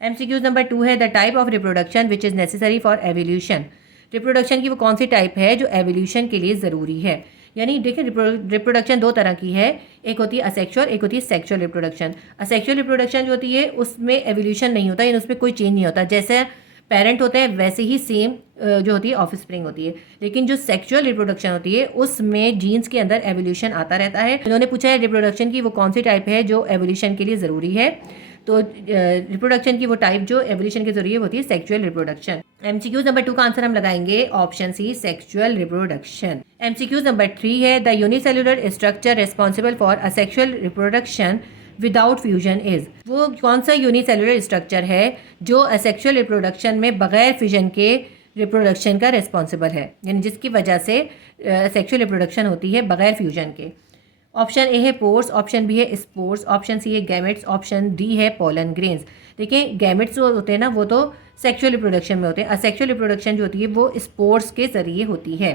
MCQs number 2 है, the type of reproduction which is necessary for evolution. Reproduction की वो कौन सी टाइप है जो एवोल्यूशन के लिए ज़रूरी है? यानी देखिए रिप्रोडक्शन दो तरह की है, एक होती है असेक्सुअल, एक होती है सेक्सुअल रिप्रोडक्शन। असेक्सुअल रिप्रोडक्शन जो होती है उसमें एवोल्यूशन नहीं होता, यानी उसमें कोई चेंज नहीं होता, जैसे पेरेंट होते हैं वैसे ही सेम जो होती है ऑफस्प्रिंग होती है। लेकिन जो सेक्सुअल रिप्रोडक्शन होती है उसमें जीन्स के अंदर एवोल्यूशन आता रहता है। इन्होंने पूछा है रिप्रोडक्शन की वो कौन सी टाइप है जो एवोल्यूशन के लिए ज़रूरी है, तो रिप्रोडक्शन की वो टाइप जो एवोल्यूशन के जरिए होती है सेक्सुअल रिप्रोडक्शन। एमसीक्यूज नंबर 2 का आंसर हम लगाएंगे option C sexual reproduction. MCQs number 3 है, the unicellular structure responsible for asexual reproduction without fusion is. वो कौन सा यूनिसेलुलर स्ट्रक्चर है जो असेक्सुअल रिप्रोडक्शन में बगैर फ्यूजन के रिप्रोडक्शन का रिस्पॉन्सिबल है, यानी जिसकी वजह से सेक्सुअल रिप्रोडक्शन होती है बगैर फ्यूजन के। ऑप्शन ए है पोर्स, ऑप्शन बी है स्पोर्स, ऑप्शन सी है गैमेट्स, ऑप्शन डी है पोलन ग्रेन्स। देखिए गैमेट्स जो होते हैं ना वो तो सेक्सुअल रिप्रोडक्शन में होते हैं, असेक्सुअल रिप्रोडक्शन जो होती है वो स्पोर्स के जरिए होती है।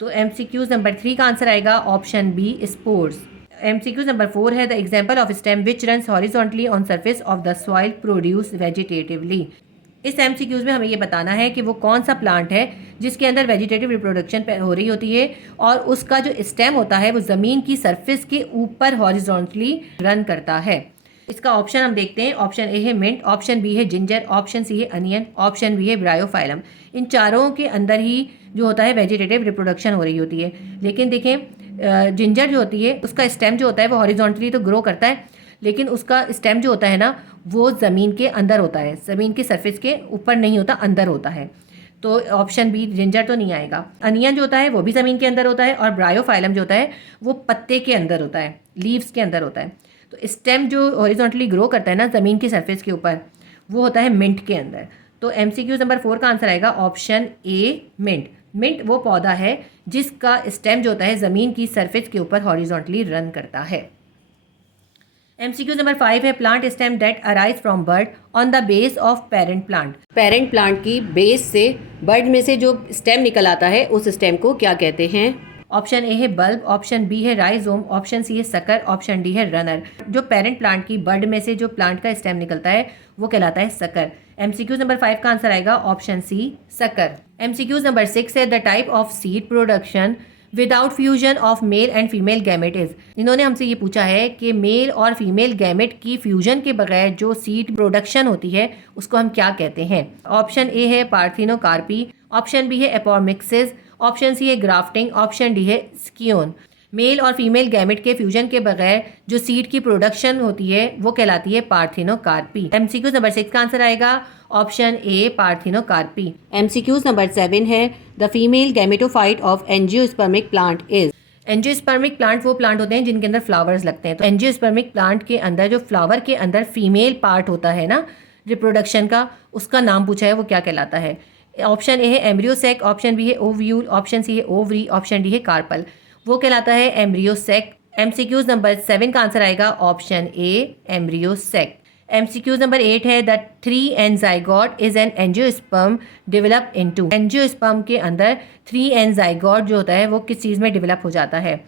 तो एमसीक्यूज नंबर 3 का आंसर आएगा option B spores. MCQs number 4 है, the example of stem which runs horizontally on surface of the soil produce vegetatively. इस एमसीक्यूज में हमें ये बताना है कि वो कौन सा प्लांट है जिसके अंदर वेजिटेटिव रिप्रोडक्शन हो रही होती है और उसका जो स्टेम होता है वो ज़मीन की सरफेस के ऊपर हॉरिजॉन्टली रन करता है। इसका ऑप्शन हम देखते हैं। ऑप्शन ए है मिंट, ऑप्शन बी है जिंजर, ऑप्शन सी है अनियन, ऑप्शन बी है ब्रायोफाइलम। इन चारों के अंदर ही जो होता है वेजिटेटिव रिप्रोडक्शन हो रही होती है। लेकिन देखें जिंजर जो होती है उसका स्टेम जो होता है वो हॉरिजॉन्टली तो ग्रो करता है, लेकिन उसका स्टेम जो होता है ना वो ज़मीन के अंदर होता है, ज़मीन की सरफेस के ऊपर नहीं होता, अंदर होता है। तो ऑप्शन बी जिंजर तो नहीं आएगा। अनियन जो होता है वो भी ज़मीन के अंदर होता है और ब्रायोफाइलम जो होता है वो पत्ते के अंदर होता है, लीव्स के अंदर होता है। तो स्टेम जो हॉरिजॉन्टली ग्रो करता है ना ज़मीन की सरफेस के ऊपर वो होता है मिंट के अंदर। तो एमसीक्यूज नंबर 4 का आंसर आएगा ऑप्शन ए मिंट। मिंट वो पौधा है जिसका स्टेम जो होता है ज़मीन की सरफेस के ऊपर हॉरिजॉन्टली रन करता है। एमसीक्यूज नंबर 5 है, plant stem that arise from bird on the base of parent plant. Parent plant की बेस से बर्ड में से जो स्टेम निकल आता है उस स्टेम को क्या कहते हैं? ऑप्शन ए है बल्ब, ऑप्शन बी है राइजोम, ऑप्शन सी है सकर, ऑप्शन डी है रनर। जो पेरेंट प्लांट की बर्ड में से जो प्लांट का स्टेम निकलता है वो कहलाता है सकर। एमसीक्यूज नंबर 5 का आंसर आएगा option C sucker. MCQs number 6 है, the type of seed production without fusion of male and female gamete is. इन्होंने हमसे ये पूछा है कि मेल और फीमेल गैमेट की फ्यूजन के बगैर जो सीड प्रोडक्शन होती है उसको हम क्या कहते हैं? ऑप्शन ए है पार्थिनोकार्पी, ऑप्शन बी है एपोमिक्सिस, ऑप्शन सी है ग्राफ्टिंग, ऑप्शन डी है स्कियोन। मेल और फीमेल गैमेट के फ्यूजन के बगैर जो सीड की प्रोडक्शन होती है वो कहलाती है पार्थिनोकार्पी। एमसीक्यूज नंबर 6 का आंसर आएगा ऑप्शन ए पार्थिनोकार्पी। एमसीक्यूज नंबर 7 है, the female gametophyte of angiospermic plant is. Angiospermic plant वो प्लांट होते हैं जिनके अंदर फ्लावर्स लगते हैं। तो एंजियोस्पर्मिक प्लांट के अंदर जो फ्लावर के अंदर फीमेल पार्ट होता है ना रिप्रोडक्शन का, उसका नाम पूछा है वो क्या कहलाता है? ऑप्शन ए है एम्ब्रियोसेक, ऑप्शन बी है ओव्यूल, ऑप्शन सी है ओवरी, ऑप्शन डी है कार्पल। वो कहलाता है एम्ब्रियोसेक। एमसीक्यूज नंबर 7 का आंसर आएगा ऑप्शन ए एम्ब्रियोसेक। एमसीक्यूज नंबर 8 है, the 3N zygote is an angiosperm develop into. Angiosperm के अंदर 3N ज़ाइगोट जो होता है वो किस चीज़ में डेवलप हो जाता है?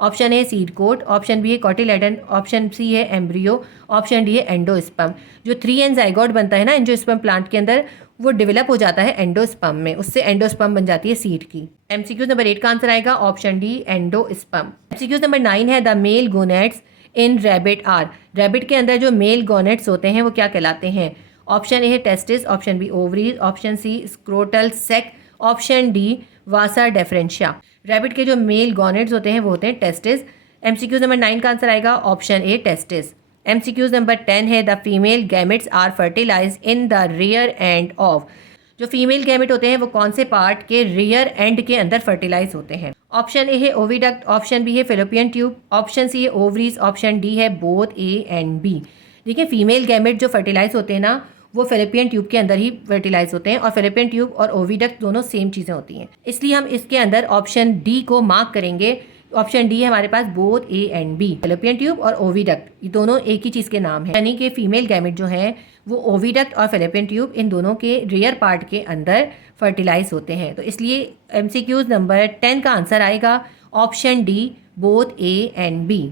Option A seed coat, option B है कॉटिलेडन, ऑप्शन सी है एम्ब्रियो, ऑप्शन डी है एंडोस्पर्म। जो 3N ज़ाइगोट बनता है ना एंजियोस्पर्म प्लांट के अंदर वो डेवलप हो जाता है एंडोस्पर्म में, उससे एंडोस्पर्म बन जाती है सीड की। एमसीक्यूज नंबर 8 का आंसर आएगा option D endosperm. MCQs number 9 है, the male gonads in rabbit are. Rabbit के अंदर जो मेल गोनेट्स होते हैं वो क्या कहलाते हैं? ऑप्शन ए है testis, option B ovaries, option C scrotal sac, option D vasa deferentia. Rabbit के जो मेल गोनेट्स होते हैं वो होते हैं टेस्टिस। एमसीक्यूज नंबर 9 का आंसर आएगा option A testis. MCQs number 10 है, the female gametes are fertilize in the rear end of. जो फीमेल गैमेट होते हैं वो कौन से पार्ट के रियर एंड के अंदर फर्टिलाइज होते हैं? ऑप्शन ए है ओविडक्ट, ऑप्शन बी है फेलोपियन ट्यूब, ऑप्शन सी है ओवरीज, ऑप्शन डी है बोथ ए एंड बी। देखिए फीमेल गैमेट जो फर्टिलाइज होते हैं ना वो फेलोपियन ट्यूब के अंदर ही फर्टिलाइज होते हैं और फेलोपियन ट्यूब और ओविडक्ट दोनों सेम चीज़ें होती हैं, इसलिए हम इसके अंदर ऑप्शन डी को मार्क करेंगे। ऑप्शन डी है हमारे पास both A and B. Fallopian tube और ओविडक्ट ये दोनों एक ही चीज़ के नाम हैं, यानी कि फीमेल गैमेट जो है वो ओविडक्ट और फेलोपियन ट्यूब इन दोनों के रियर पार्ट के अंदर फर्टिलाइज होते हैं। तो इसलिए MCQs नंबर 10 का आंसर आएगा option D both A and B.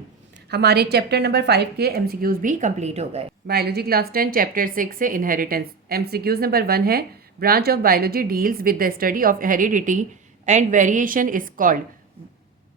हमारे चैप्टर नंबर 5 के MCQs भी कंप्लीट हो गए। बायोलॉजी क्लास 10 चैप्टर 6 से इनहेरिटेंस। MCQs नंबर 1 है branch of biology deals with the study of heredity and variation is called.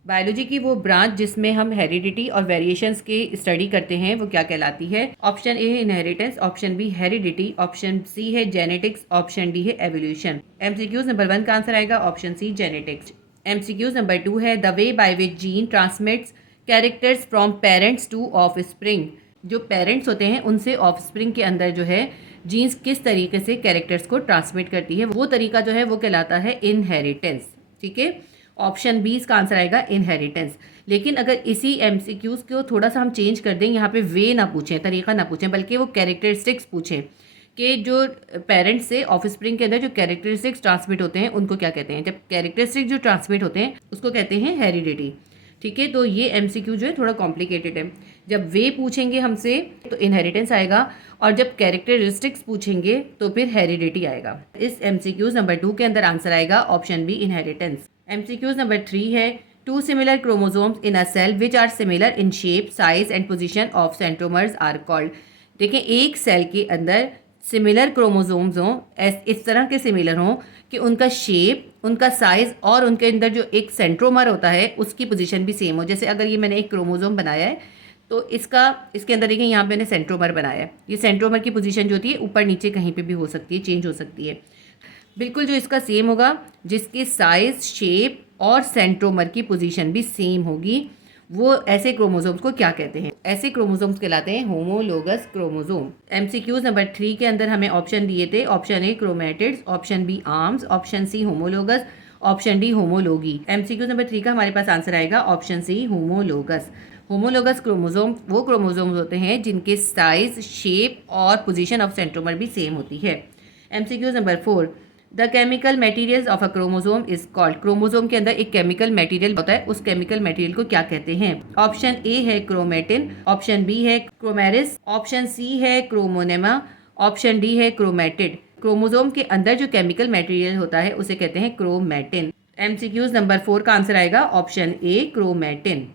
Biology की वो ब्रांच जिसमें हम हेरिडिटी और वेरिएशंस के स्टडी करते हैं वो क्या कहलाती है? ऑप्शन ए है inheritance, option B heredity, option C है जेनेटिक्स, ऑप्शन डी है एवोल्यूशन। MCQs नंबर 1 का आंसर आएगा option C genetics. MCQs number 2 है the way by which gene transmits characters from parents to offspring. जो पेरेंट्स होते हैं उनसे ऑफस्प्रिंग के अंदर जो है जीन्स किस तरीके से कैरेक्टर्स को ट्रांसमिट करती है, वो तरीका जो है वो कहलाता है इनहेरिटेंस। ठीक है, ऑप्शन बी इसका आंसर आएगा इनहेरिटेंस। लेकिन अगर इसी MCQs को थोड़ा सा हम चेंज कर दें, यहाँ पे वे ना पूछें, तरीका ना पूछें, बल्कि वो कैरेक्टरिस्टिक्स पूछें कि जो पेरेंट्स से ऑफस्प्रिंग के अंदर जो कैरेक्टरिस्टिक्स ट्रांसमिट होते हैं उनको क्या कहते हैं। जब कैरेक्टरिस्टिक जो ट्रांसमिट होते हैं उसको कहते हैं हेरिडिटी। ठीक है, तो ये MCQ जो है थोड़ा कॉम्प्लिकेटेड है। जब वे पूछेंगे हमसे तो इनहेरिटेंस आएगा और जब कैरेक्टरिस्टिक्स पूछेंगे तो फिर हेरिडिटी आएगा। इस MCQs नंबर 2 के अंदर आंसर आएगा option B inheritance. MCQs number 3 है two similar chromosomes in a cell which are similar in shape size and position of centromeres are called. देखें एक सेल के अंदर सिमिलर क्रोमोसोम्स हों, इस तरह के सिमिलर हों कि उनका शेप, उनका साइज़ और उनके अंदर जो एक सेंट्रोमर होता है उसकी पोजीशन भी सेम हो। जैसे अगर ये मैंने एक क्रोमोसोम बनाया है तो इसके अंदर देखिए यहाँ पे मैंने सेंट्रोमर बनाया है। ये सेंट्रोमर की पोजीशन जो होती है ऊपर नीचे कहीं पे भी हो सकती है, चेंज हो सकती है। बिल्कुल जो इसका सेम होगा, जिसकी साइज़, शेप और सेंट्रोमर की पोजीशन भी सेम होगी, वो ऐसे क्रोमोसोम्स को क्या कहते हैं? ऐसे क्रोमोसोम्स कहलाते हैं होमोलोगस क्रोमोसोम। MCQs नंबर 3 के अंदर हमें ऑप्शन दिए थे, option A chromatids, option B arms, option C homologous, option D homology. MCQs number 3 का हमारे पास आंसर आएगा option C homologous. Homologous chromosome वो क्रोमोसोम्स होते हैं जिनके साइज, शेप और पोजीशन ऑफ सेंट्रोमर भी सेम होती है। MCQs number 4 the chemical materials of a chromosome is called. Chromosome के अंदर एक केमिकल मटेरियल होता है, उस केमिकल मटेरियल को क्या कहते हैं? ऑप्शन ए है क्रोमेटिन, ऑप्शन बी है क्रोमेरिस, ऑप्शन सी है क्रोमोनेमा, ऑप्शन डी है क्रोमेटिड। क्रोमोसोम के अंदर जो केमिकल मटेरियल होता है उसे कहते हैं क्रोमेटिन। MCQs नंबर 4 का आंसर आएगा ऑप्शन ए क्रोमेटिन।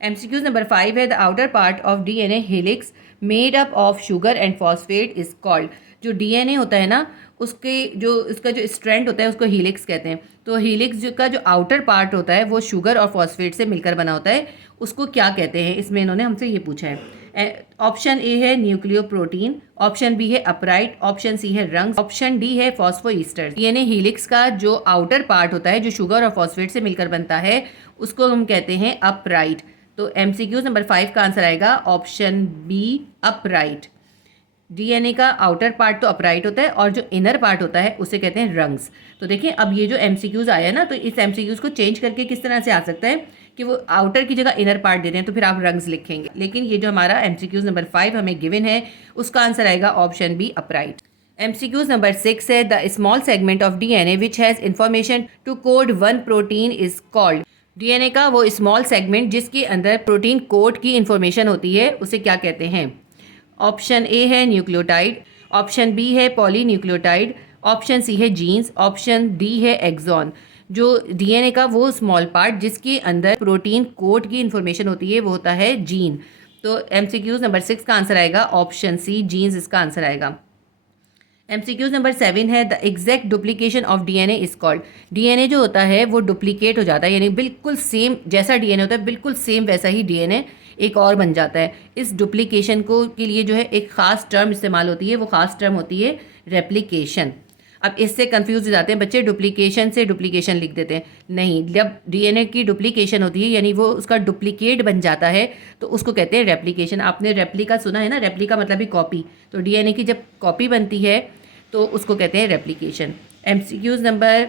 MCQs नंबर 5 है the outer part of DNA helix made up of sugar and phosphate is called. जो DNA होता है ना उसका जो स्ट्रैंड होता है उसको हीलिक्स कहते हैं। तो हीलिक्स का जो आउटर पार्ट होता है वो शुगर और फॉस्फेट से मिलकर बना होता है, उसको क्या कहते हैं? इसमें इन्होंने हमसे ये पूछा है। ऑप्शन ए है न्यूक्लियोप्रोटीन, ऑप्शन बी है अपराइट, ऑप्शन सी है रंग्स, ऑप्शन डी है फॉस्फोईस्टर। DNA हीलिक्स का जो आउटर पार्ट होता है जो शुगर और फॉस्फेट से मिलकर बनता है उसको हम कहते हैं अपराइट। तो MCQs नंबर 5 का आंसर आएगा ऑप्शन बी अपराइट। DNA का आउटर पार्ट तो अपराइट होता है और जो इनर पार्ट होता है उसे कहते हैं रंग्स। तो देखिए अब ये जो MCQs आया है ना, तो इस MCQs को चेंज करके किस तरह से आ सकता है कि वो आउटर की जगह इनर पार्ट देते हैं तो फिर आप रंग्स लिखेंगे। लेकिन ये जो हमारा MCQs नंबर 5 हमें गिवन है उसका आंसर आएगा option B upright. MCQs number 6 है the small segment of DNA which has information to code one protein is called. DNA का वो स्मॉल सेगमेंट जिसके अंदर प्रोटीन कोड की इंफॉर्मेशन होती है उसे क्या कहते हैं? ऑप्शन ए है न्यूक्लियोटाइड, ऑप्शन बी है पॉलीन्यूक्लियोटाइड, ऑप्शन सी है जीन्स, ऑप्शन डी है एक्सॉन। जो DNA का वो स्मॉल पार्ट जिसके अंदर प्रोटीन कोड की इंफॉर्मेशन होती है वो होता है जीन। तो MCQs नंबर 6 का आंसर आएगा ऑप्शन सी जीन्स, इसका आंसर आएगा। MCQs नंबर 7 है the exact duplication of DNA is called. DNA जो होता है वो डुप्लीकेट हो जाता है, यानी बिल्कुल सेम जैसा DNA होता है बिल्कुल सेम वैसा ही DNA एक और बन जाता है। इस डुप्लीकेशन को के लिए जो है एक ख़ास टर्म इस्तेमाल होती है, वो ख़ास टर्म होती है रेप्लिकेशन। अब इससे कंफ्यूज हो जाते हैं बच्चे, डुप्लीकेशन से डुप्लीकेशन लिख देते हैं। नहीं, जब DNA की डुप्लीकेशन होती है यानी वो उसका डुप्लीकेट बन जाता है तो उसको कहते हैं रेप्लिकेशन। आपने रेप्लिका सुना है ना, रेप्लिका मतलब ही कॉपी। तो DNA की जब कॉपी बनती है तो उसको कहते हैं रेप्लिकेशन। MCQs नंबर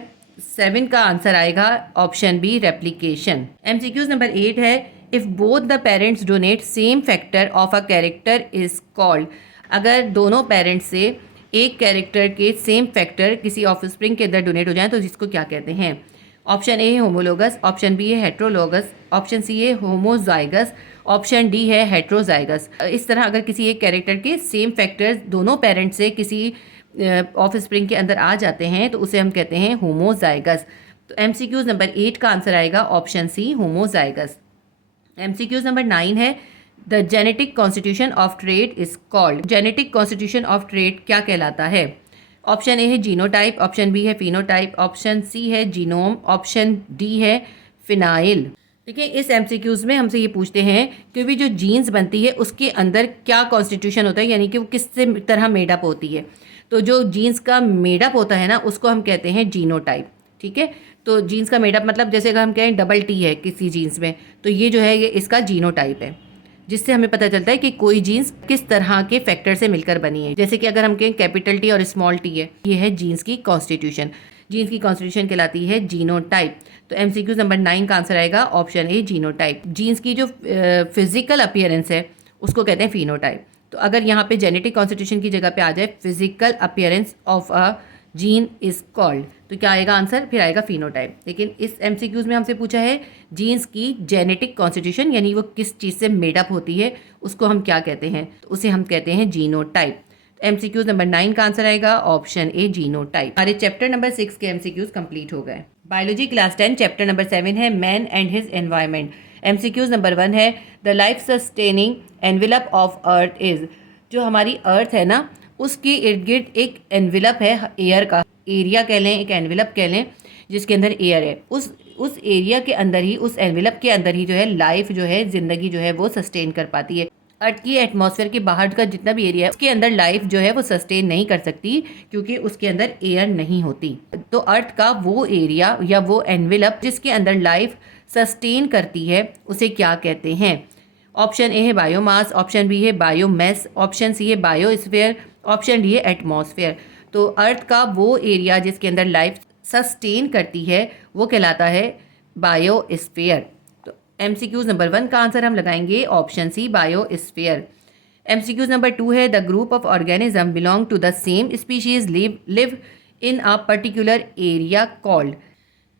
7 का आंसर आएगा option B, replication. MCQs number 8 है, if both the parents donate same factor of a character is called. अगर दोनों पेरेंट्स से एक कैरेक्टर के सेम फैक्टर किसी ऑफस्प्रिंग के अंदर डोनेट हो जाए तो जिसको क्या कहते हैं? ऑप्शन ए है होमोलोगस, ऑप्शन बी है हेट्रोलोगस, ऑप्शन सी है होमोजाइगस, ऑप्शन डी है हेट्रोजाइगस। इस तरह अगर किसी एक कैरेक्टर के सेम फैक्टर्स दोनों पेरेंट्स से किसी ऑफस्प्रिंग के अंदर आ जाते हैं तो उसे हम कहते हैं होमोजाइगस। तो MCQs नंबर 8 का आंसर आएगा option C, homozygous. MCQs number 9 है, the genetic constitution of trait is called. Genetic constitution of trait क्या कहलाता है? ऑप्शन ए है जीनोटाइप, ऑप्शन बी है फिनोटाइप, ऑप्शन सी है जीनोम, ऑप्शन डी है फिनाइल। देखिए, इस MCQs में हमसे ये पूछते हैं कि भी जो जीन्स बनती है उसके अंदर क्या कॉन्स्टिट्यूशन होता है, यानी कि वो किस तरह मेडअप होती है। तो जो जीन्स का मेडअप होता है ना उसको हम कहते हैं जीनोटाइप। ठीक है, तो जीन्स का मेडअप मतलब जैसे अगर हम कहें डबल टी है किसी जीन्स में, तो ये जो है ये इसका जीनोटाइप है, जिससे हमें पता चलता है कि कोई जीन्स किस तरह के फैक्टर से मिलकर बनी है। जैसे कि अगर हम कहें कैपिटल टी और स्मॉल टी है, ये है जीन्स की कॉन्स्टिट्यूशन। जीन्स की कॉन्स्टिट्यूशन कहलाती है जीनोटाइप। तो MCQ नंबर 9 का आंसर आएगा ऑप्शन ए, जीनोटाइप। जीन्स की जो फिजिकल अपीयरेंस है उसको कहते हैं फिनोटाइप। तो अगर यहाँ पे जेनेटिक कॉन्स्टिट्यूशन की जगह पे आ जाए physical appearance of a gene is called, तो क्या आएगा आंसर? फिर आएगा फिनोटाइप। लेकिन इस MCQs में हमसे पूछा है जीन्स की जेनेटिक कॉन्स्टिट्यूशन, यानी वो किस चीज़ से मेडअप होती है, उसको हम क्या कहते हैं? तो उसे हम कहते हैं जीनोटाइप। तो MCQs नंबर 9 का आंसर आएगा ऑप्शन ए, जीनोटाइप। हमारे चैप्टर नंबर 6 के MCQs कंप्लीट हो गए। बायोलॉजी क्लास 10 चैप्टर नंबर 7 है man and his environment. MCQs number 1 है, the life sustaining envelope of earth is. जो हमारी अर्थ है ना उसके इर्द गिर्द एक एनवेलप है एयर का, एरिया कह लें, एक एनवेलप कह लें, जिसके अंदर एयर है। उस एरिया के अंदर ही, उस एनवेलप के अंदर ही जो है लाइफ जो है, जिंदगी जो है वो सस्टेन कर पाती है। अर्थ की एटमॉस्फेयर के बाहर का जितना भी एरिया है उसके अंदर लाइफ जो है वो सस्टेन नहीं कर सकती, क्योंकि उसके अंदर एयर नहीं होती। तो अर्थ का वो एरिया या वो एनवेलप जिसके अंदर लाइफ सस्टेन करती है उसे क्या कहते हैं? ऑप्शन ए है बायोमास, ऑप्शन बी है बायोमेस, ऑप्शन सी है बायोस्फीयर, ऑप्शन डी है एटमॉस्फेयर। तो अर्थ का वो एरिया जिसके अंदर लाइफ सस्टेन करती है वो कहलाता है बायोस्फीयर। तो MCQs नंबर 1 का आंसर हम लगाएंगे option C, biosphere. MCQs number 2 है, the group of organism belong to the same species live in a particular area called.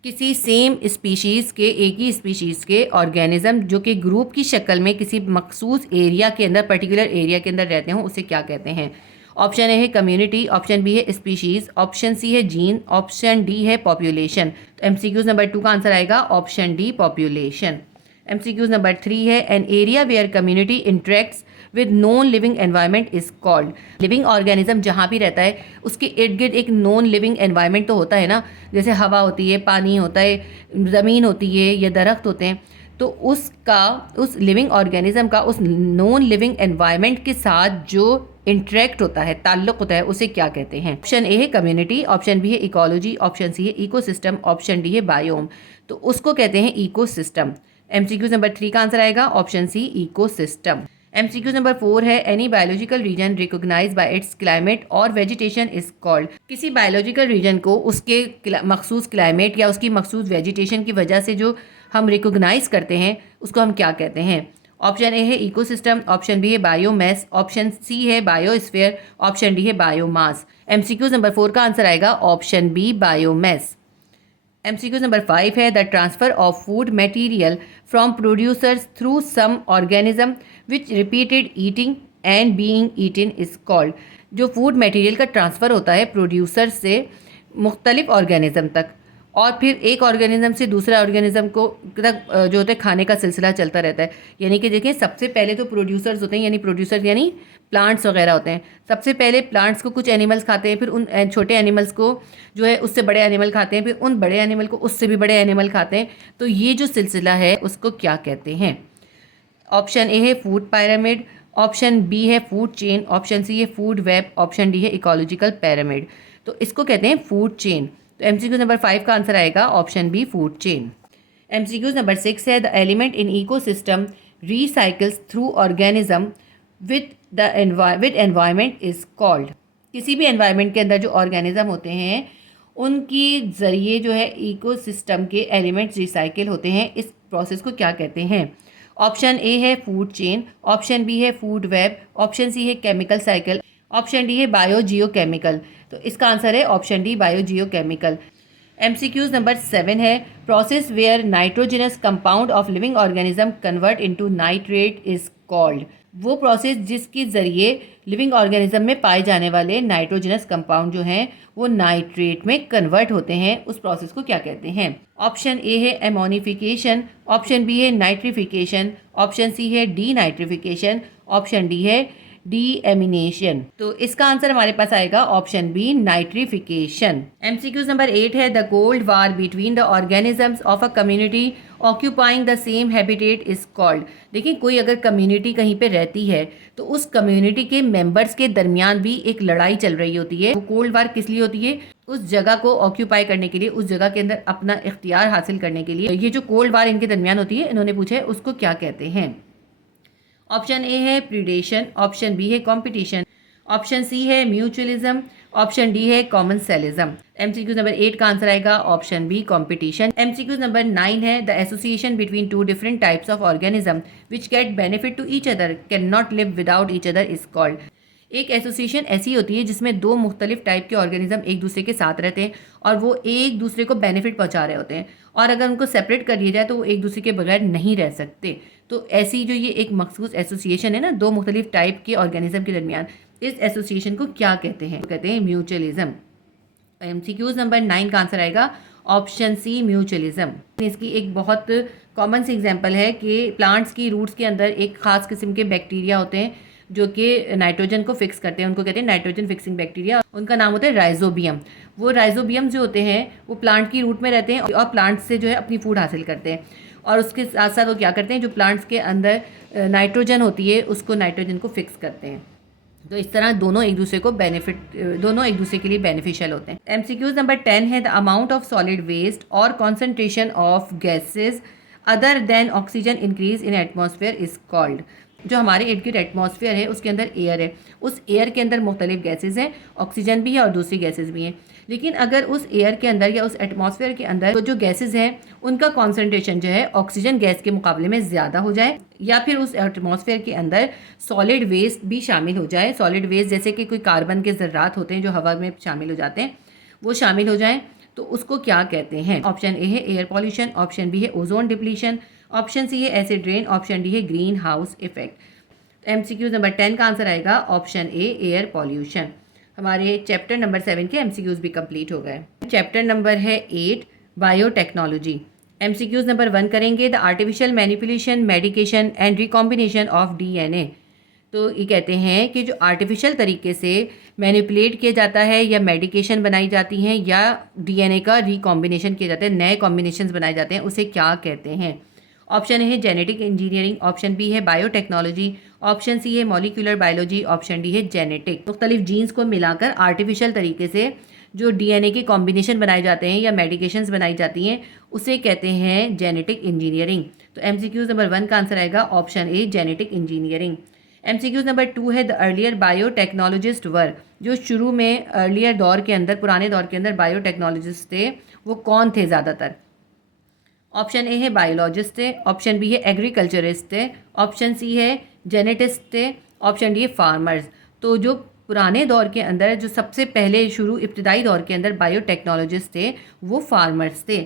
किसी सेम स्पीशीज़ के, एक ही स्पीशीज़ के ऑर्गेनिज्म जो कि ग्रुप की शक्ल में किसी मखसूस एरिया के अंदर, पर्टिकुलर एरिया के अंदर रहते हों, उसे क्या कहते हैं? ऑप्शन ए है कम्युनिटी, ऑप्शन बी है स्पीशीज़, ऑप्शन सी है जीन, ऑप्शन डी है पॉपुलेशन। तो MCQs नंबर 2 का आंसर आएगा option D, population. MCQs number 3 है, an area where community interacts with non living environment is called. Living organism जहाँ भी रहता है उसके इर्द गिर्द एक नॉन लिविंग एनवायरनमेंट तो होता है ना, जैसे हवा होती है, पानी होता है, ज़मीन होती है या दरख्त होते हैं। तो उसका, उस लिविंग ऑर्गेनिज्म का उस नॉन लिविंग एनवायरनमेंट के साथ जो इंटरेक्ट होता है, ताल्लुक होता है, उसे क्या कहते हैं? ऑप्शन ए है कम्युनिटी, ऑप्शन बी है इकोलॉजी, ऑप्शन सी है इकोसिस्टम, ऑप्शन डी है बायोम। तो उसको कहते हैं इकोसिस्टम। MCQ नंबर 3 का आंसर आएगा option C, ecosystem. MCQ number 4 है, any biological region recognized by its climate और वेजिटेशन इज कॉल्ड। किसी बायोलॉजिकल रीजन को उसके मखसूस क्लाइमेट या उसकी मखसूस वेजिटेशन की वजह से जो हम रिकॉग्नाइज करते हैं उसको हम क्या कहते हैं? ऑप्शन ए है इकोसिस्टम, ऑप्शन बी है बायोमेस, ऑप्शन सी है बायोस्फीयर, ऑप्शन डी है बायोमास। MCQ नंबर 4 का आंसर आएगा option B, biomes. MCQ number 5 है, the transfer of food material from producers through some organism which repeated eating and being eaten is called. जो फूड मटेरियल का ट्रांसफ़र होता है प्रोड्यूसर से मुख्तलिफ ऑर्गेनिज्म तक, और फिर एक ऑर्गेनिज्म से दूसरा ऑर्गेनिज्म को तक जो होता है खाने का सिलसिला चलता रहता है। यानी कि देखिए, सबसे पहले तो प्रोड्यूसर्स होते हैं, यानी प्रोड्यूसर यानी प्लांट्स वगैरह होते हैं। सबसे पहले प्लांट्स को कुछ एनिमल्स खाते हैं, फिर उन छोटे एनिमल्स को जो है उससे बड़े एनिमल खाते हैं, फिर उन बड़े एनिमल को उससे भी बड़े एनिमल खाते हैं। तो ये जो सिलसिला है उसको क्या कहते हैं? ऑप्शन ए है फूड पायरामिड, ऑप्शन बी है फूड चेन, ऑप्शन सी है फूड वेब, ऑप्शन डी है इकोलॉजिकल पिरामिड। तो इसको कहते हैं फूड चेन। तो MCQ नंबर 5 का आंसर आएगा option B, food chain. MCQ number 6 है, the element in ecosystem recycles through organism with environment is called. किसी भी एनवायरनमेंट के अंदर जो ऑर्गेनिज्म होते हैं उनकी ज़रिए जो है इकोसिस्टम के एलिमेंट्स रिसाइकिल होते हैं। इस प्रोसेस को क्या कहते हैं? ऑप्शन ए है फूड चेन, ऑप्शन बी है फूड वेब, ऑप्शन सी है केमिकल साइकिल, ऑप्शन डी है बायो जियो केमिकल। तो इसका आंसर है option D, bio geo chemical. MCQs number 7 है, process where nitrogenous compound of living organism convert into nitrate is called. वो प्रोसेस जिसके ज़रिए लिविंग ऑर्गेनिज्म में पाए जाने वाले नाइट्रोजनस कंपाउंड जो हैं वो नाइट्रेट में कन्वर्ट होते हैं, उस प्रोसेस को क्या कहते हैं? ऑप्शन ए है एमोनिफिकेशन, ऑप्शन बी है नाइट्रिफिकेशन, ऑप्शन सी है डी नाइट्रिफिकेशन, ऑप्शन डी है डीएमिनेशन। तो इसका आंसर हमारे पास आएगा option B, nitrification. MCQs number 8 है, the cold war between the organisms of a community occupying the same habitat is called. देखिए, कोई अगर कम्युनिटी कहीं पे रहती है तो उस कम्युनिटी के मेंबर्स के दरमियान भी एक लड़ाई चल रही होती है। वो कोल्ड वार किस लिए होती है? उस जगह को ऑक्यूपाई करने के लिए, उस जगह के अंदर अपना इख्तियार हासिल करने के लिए। ये जो कोल्ड वार इनके दरमियान होती है, इन्होंने पूछा है उसको क्या कहते हैं? ऑप्शन ए है प्रीडेशन, ऑप्शन बी है कंपटीशन, ऑप्शन सी है म्यूचुअलिज्म, ऑप्शन डी है कॉमनसेलिज्म। MCQ नंबर 8 का आंसर आएगा option B, competition. MCQ number 9 है, the association between two different types of organism which get benefit to each other can not live without each other is called. एक एसोसिएशन ऐसी होती है जिसमें दो मुख्तलिफ टाइप के ऑर्गेनिज्म एक दूसरे के साथ रहते हैं और वो एक दूसरे को बेनिफिट पहुंचा रहे होते हैं, और अगर उनको सेपरेट कर लिया जाए तो वो एक दूसरे के बगैर नहीं रह सकते। तो ऐसी जो ये एक मखसूस एसोसिएशन है ना, दो मुख्तलिफ टाइप के ऑर्गेनिज्म के दरमियान, इस एसोसिएशन को क्या कहते हैं? कहते हैं म्यूचुअलिज्म। MCQs नंबर 9 का आंसर आएगा ऑप्शन सी, म्यूचुअलिज्म। इसकी एक बहुत कॉमन सी एग्जांपल है कि प्लांट्स की रूट्स के अंदर एक खास किस्म के बैक्टीरिया होते हैं जो कि नाइट्रोजन को फिक्स करते हैं, उनको कहते हैं नाइट्रोजन फिक्सिंग बैक्टीरिया। उनका नाम होता है राइजोबियम। वो राइजोबियम जो होते हैं वो प्लांट की रूट में रहते हैं और प्लांट से जो है अपनी फूड हासिल करते हैं, और उसके साथ साथ वो क्या करते हैं, जो प्लांट्स के अंदर नाइट्रोजन होती है उसको नाइट्रोजन को फिक्स करते हैं। तो इस तरह दोनों एक दूसरे को दोनों एक दूसरे के लिए बेनिफिशियल होते हैं। MCQs नंबर 10 है, the amount of solid waste और concentration of gases other than oxygen increase in atmosphere is called. जो हमारे इर्द गिर्द एटमॉस्फेयर है उसके अंदर एयर है, उस एयर के अंदर मुख्तलिफ गैसेज हैं, ऑक्सीजन भी है और दूसरी गैसेज भी हैं। लेकिन अगर उस एयर के अंदर या उस एटमॉस्फेयर के अंदर तो जो गैसेज हैं उनका कॉन्सेंट्रेशन जो है ऑक्सीजन गैस के मुकाबले में ज़्यादा हो जाए, या फिर उस एटमॉस्फेयर के अंदर सॉलिड वेस्ट भी शामिल हो जाए, सॉलिड वेस्ट जैसे कि कोई कार्बन के ज़र्रात होते हैं जो हवा में शामिल हो जाते हैं, वो शामिल हो जाएं, तो उसको क्या कहते हैं? ऑप्शन ए है एयर पॉल्यूशन, ऑप्शन बी है ओजोन डिप्लीशन, ऑप्शन सी है एसिड रेन, ऑप्शन डी है green house effect. MCQs number 10 का आंसर आएगा ऑप्शन ए, एयर पॉल्यूशन। हमारे चैप्टर नंबर 7 के MCQs भी कंप्लीट हो गए। चैप्टर नंबर है 8, बायोटेक्नोलॉजी। MCQs नंबर 1 करेंगे, the artificial manipulation, medication and recombination of DNA। तो ये कहते हैं कि जो आर्टिफिशियल तरीके से मैनिपुलेट किया जाता है या मेडिकेशन बनाई जाती हैं या DNA का रिकॉम्बिनेशन किया जाता है, नए कॉम्बिनेशंस बनाए जाते हैं, उसे क्या कहते हैं? ऑप्शन ए है जेनेटिक इंजीनियरिंग, ऑप्शन बी है बायोटेक्नोलॉजी, ऑप्शन सी है मॉलिक्यूलर बायोलॉजी, ऑप्शन डी है जेनेटिक। मुख्तलिफ जीन्स को मिलाकर आर्टिफिशियल तरीके से जो DNA के कॉम्बिनेशन बनाए जाते हैं या मेडिकेशंस बनाई जाती हैं उसे कहते हैं जेनेटिक इंजीनियरिंग। तो MCQs नंबर 1 का आंसर आएगा ऑप्शन ए, जेनेटिक इंजीनियरिंग। MCQs नंबर 2 है, द अर्लियर बायोटेक्नोलॉजिस्ट वर। जो शुरू में अर्लियर दौर के अंदर, पुराने दौर के अंदर बायोटेक्नोलॉजिस्ट थे वो कौन थे ज़्यादातर? ऑप्शन ए है बायोलॉजिस्ट थे, ऑप्शन बी है एग्रीकल्चरिस्ट थे, ऑप्शन सी है जेनेटिस्ट थे, ऑप्शन डी है फार्मर्स। तो जो पुराने दौर के अंदर जो सबसे पहले इब्तदाई दौर के अंदर बायोटेक्नोलॉजिस्ट थे वो फार्मर्स थे।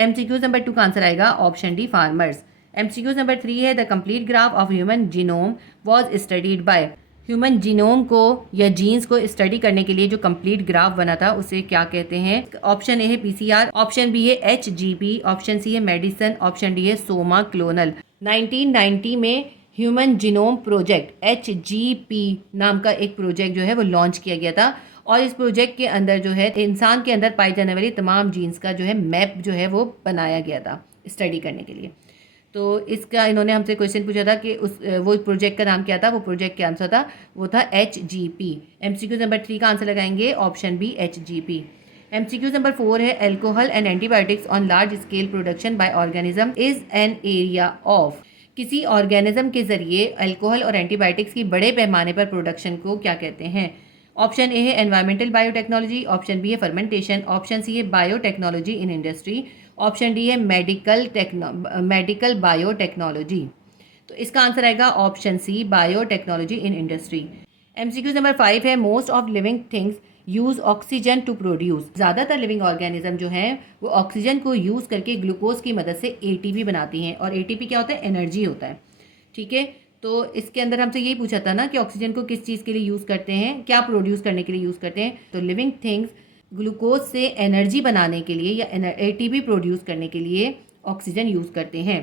MCQs नंबर 2 का आंसर आएगा option D, farmers. MCQs number 3 है, the complete graph of human genome was studied by. Human genome को या जीन्स को स्टडी करने के लिए जो कंप्लीट ग्राफ बना था उसे क्या कहते हैं? ऑप्शन ए है PCR, ऑप्शन बी है HGP, ऑप्शन सी है मेडिसन, ऑप्शन डी है सोमा क्लोनल। 1990 में ह्यूमन जीनोम प्रोजेक्ट HGP नाम का एक प्रोजेक्ट जो है वो लॉन्च किया गया था, और इस प्रोजेक्ट के अंदर जो है इंसान के अंदर पाई जाने वाली तमाम जीन्स का जो है मैप जो है वो बनाया गया था स्टडी करने के लिए। तो इसका इन्होंने हमसे क्वेश्चन पूछा था कि वो प्रोजेक्ट का नाम क्या था, वो प्रोजेक्ट का आंसर था वो था HGP। MCQ नंबर 3 का आंसर लगाएंगे option B, HGP। MCQ number 4 है, alcohol and antibiotics on large scale production by organism is an area of. किसी ऑर्गेनिज्म के जरिए अल्कोहल और एंटीबायोटिक्स की बड़े पैमाने पर प्रोडक्शन को क्या कहते हैं? ऑप्शन ए है एनवायरमेंटल बायोटेक्नोलॉजी, ऑप्शन बी है फर्मेंटेशन, ऑप्शन सी है biotechnology in industry, option D है मेडिकल बायोटेक्नोलॉजी। तो इसका आंसर आएगा option C biotechnology in industry. MCQ number 5 है most of living things use oxygen to produce. ज़्यादातर लिविंग ऑर्गेनिज्म जो हैं वो ऑक्सीजन को यूज़ करके ग्लूकोज की मदद से एटीपी बनाती हैं, और एटीपी क्या होता है? एनर्जी होता है। ठीक है, तो इसके अंदर हमसे यही पूछा था ना कि ऑक्सीजन को किस चीज़ के लिए यूज़ करते हैं, क्या प्रोड्यूस करने के लिए यूज़ करते हैं। तो लिविंग थिंग्स ग्लूकोज से एनर्जी बनाने के लिए या एटीपी प्रोड्यूस करने के लिए ऑक्सीजन यूज़ करते हैं।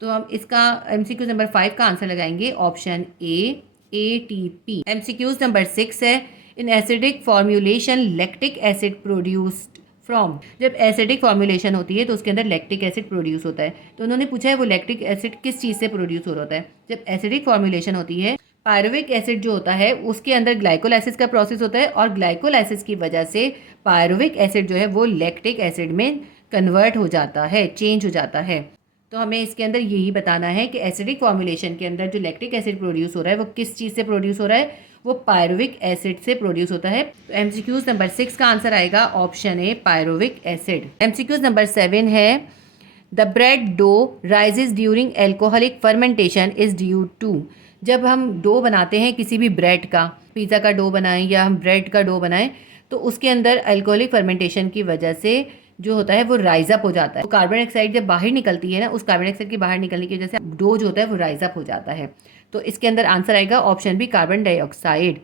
तो हम इसका एमसीक्यूज नंबर 5 का आंसर लगाएंगे ऑप्शन ए एटीपी। एमसीक्यूज नंबर 6 है in acidic formulation lactic acid produced from. जब एसिडिक फॉर्मुलेशन होती है तो उसके अंदर लैक्टिक एसिड प्रोड्यूस होता है। तो उन्होंने पूछा है वो लैक्टिक एसिड किस चीज़ से प्रोड्यूस हो रहा होता है। जब एसिडिक फॉर्मुलेशन होती है, पायरुविक एसिड जो होता है उसके अंदर ग्लाइकोलाइसिस का प्रोसेस होता है, और ग्लाइकोलाइसिस की वजह से पायरुविक एसिड जो है वो लैक्टिक एसिड में कन्वर्ट हो जाता है, चेंज हो जाता है। तो हमें इसके अंदर यही बताना है कि एसिडिक फॉर्मुलेशन के अंदर जो लैक्टिक एसिड प्रोड्यूस हो रहा है वो किस चीज़ से प्रोड्यूस हो रहा है, वो पायरुविक एसिड से प्रोड्यूस होता है। तो एमसीक्यूज नंबर 6 का आंसर आएगा option A pyruvic acid. MCQs number 7 है the bread dough rises during alcoholic fermentation is due to. जब हम डो बनाते हैं किसी भी ब्रेड का, पिज़्ज़ा का डो बनाएं या हम ब्रेड का डो बनाएं, तो उसके अंदर अल्कोहलिक फर्मेंटेशन की वजह से जो होता है वो राइज अप हो जाता है। तो कार्बन डाइऑक्साइड जब बाहर निकलती है ना, उस कार्बन डाइऑक्साइड की बाहर निकलने की वजह से डो जो होता है वो राइज अप हो जाता है। तो इसके अंदर आंसर आएगा option B carbon dioxide.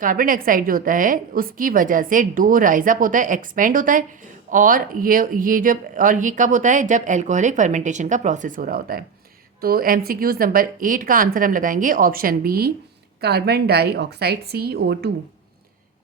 Carbon dioxide जो होता है उसकी वजह से डो राइज अप होता है, एक्सपेंड होता है, और ये कब होता है? जब एल्कोहलिक फर्मेंटेशन का प्रोसेस हो रहा होता है। तो एमसीक्यूज नंबर 8 का आंसर हम लगाएंगे option B carbon dioxide CO2।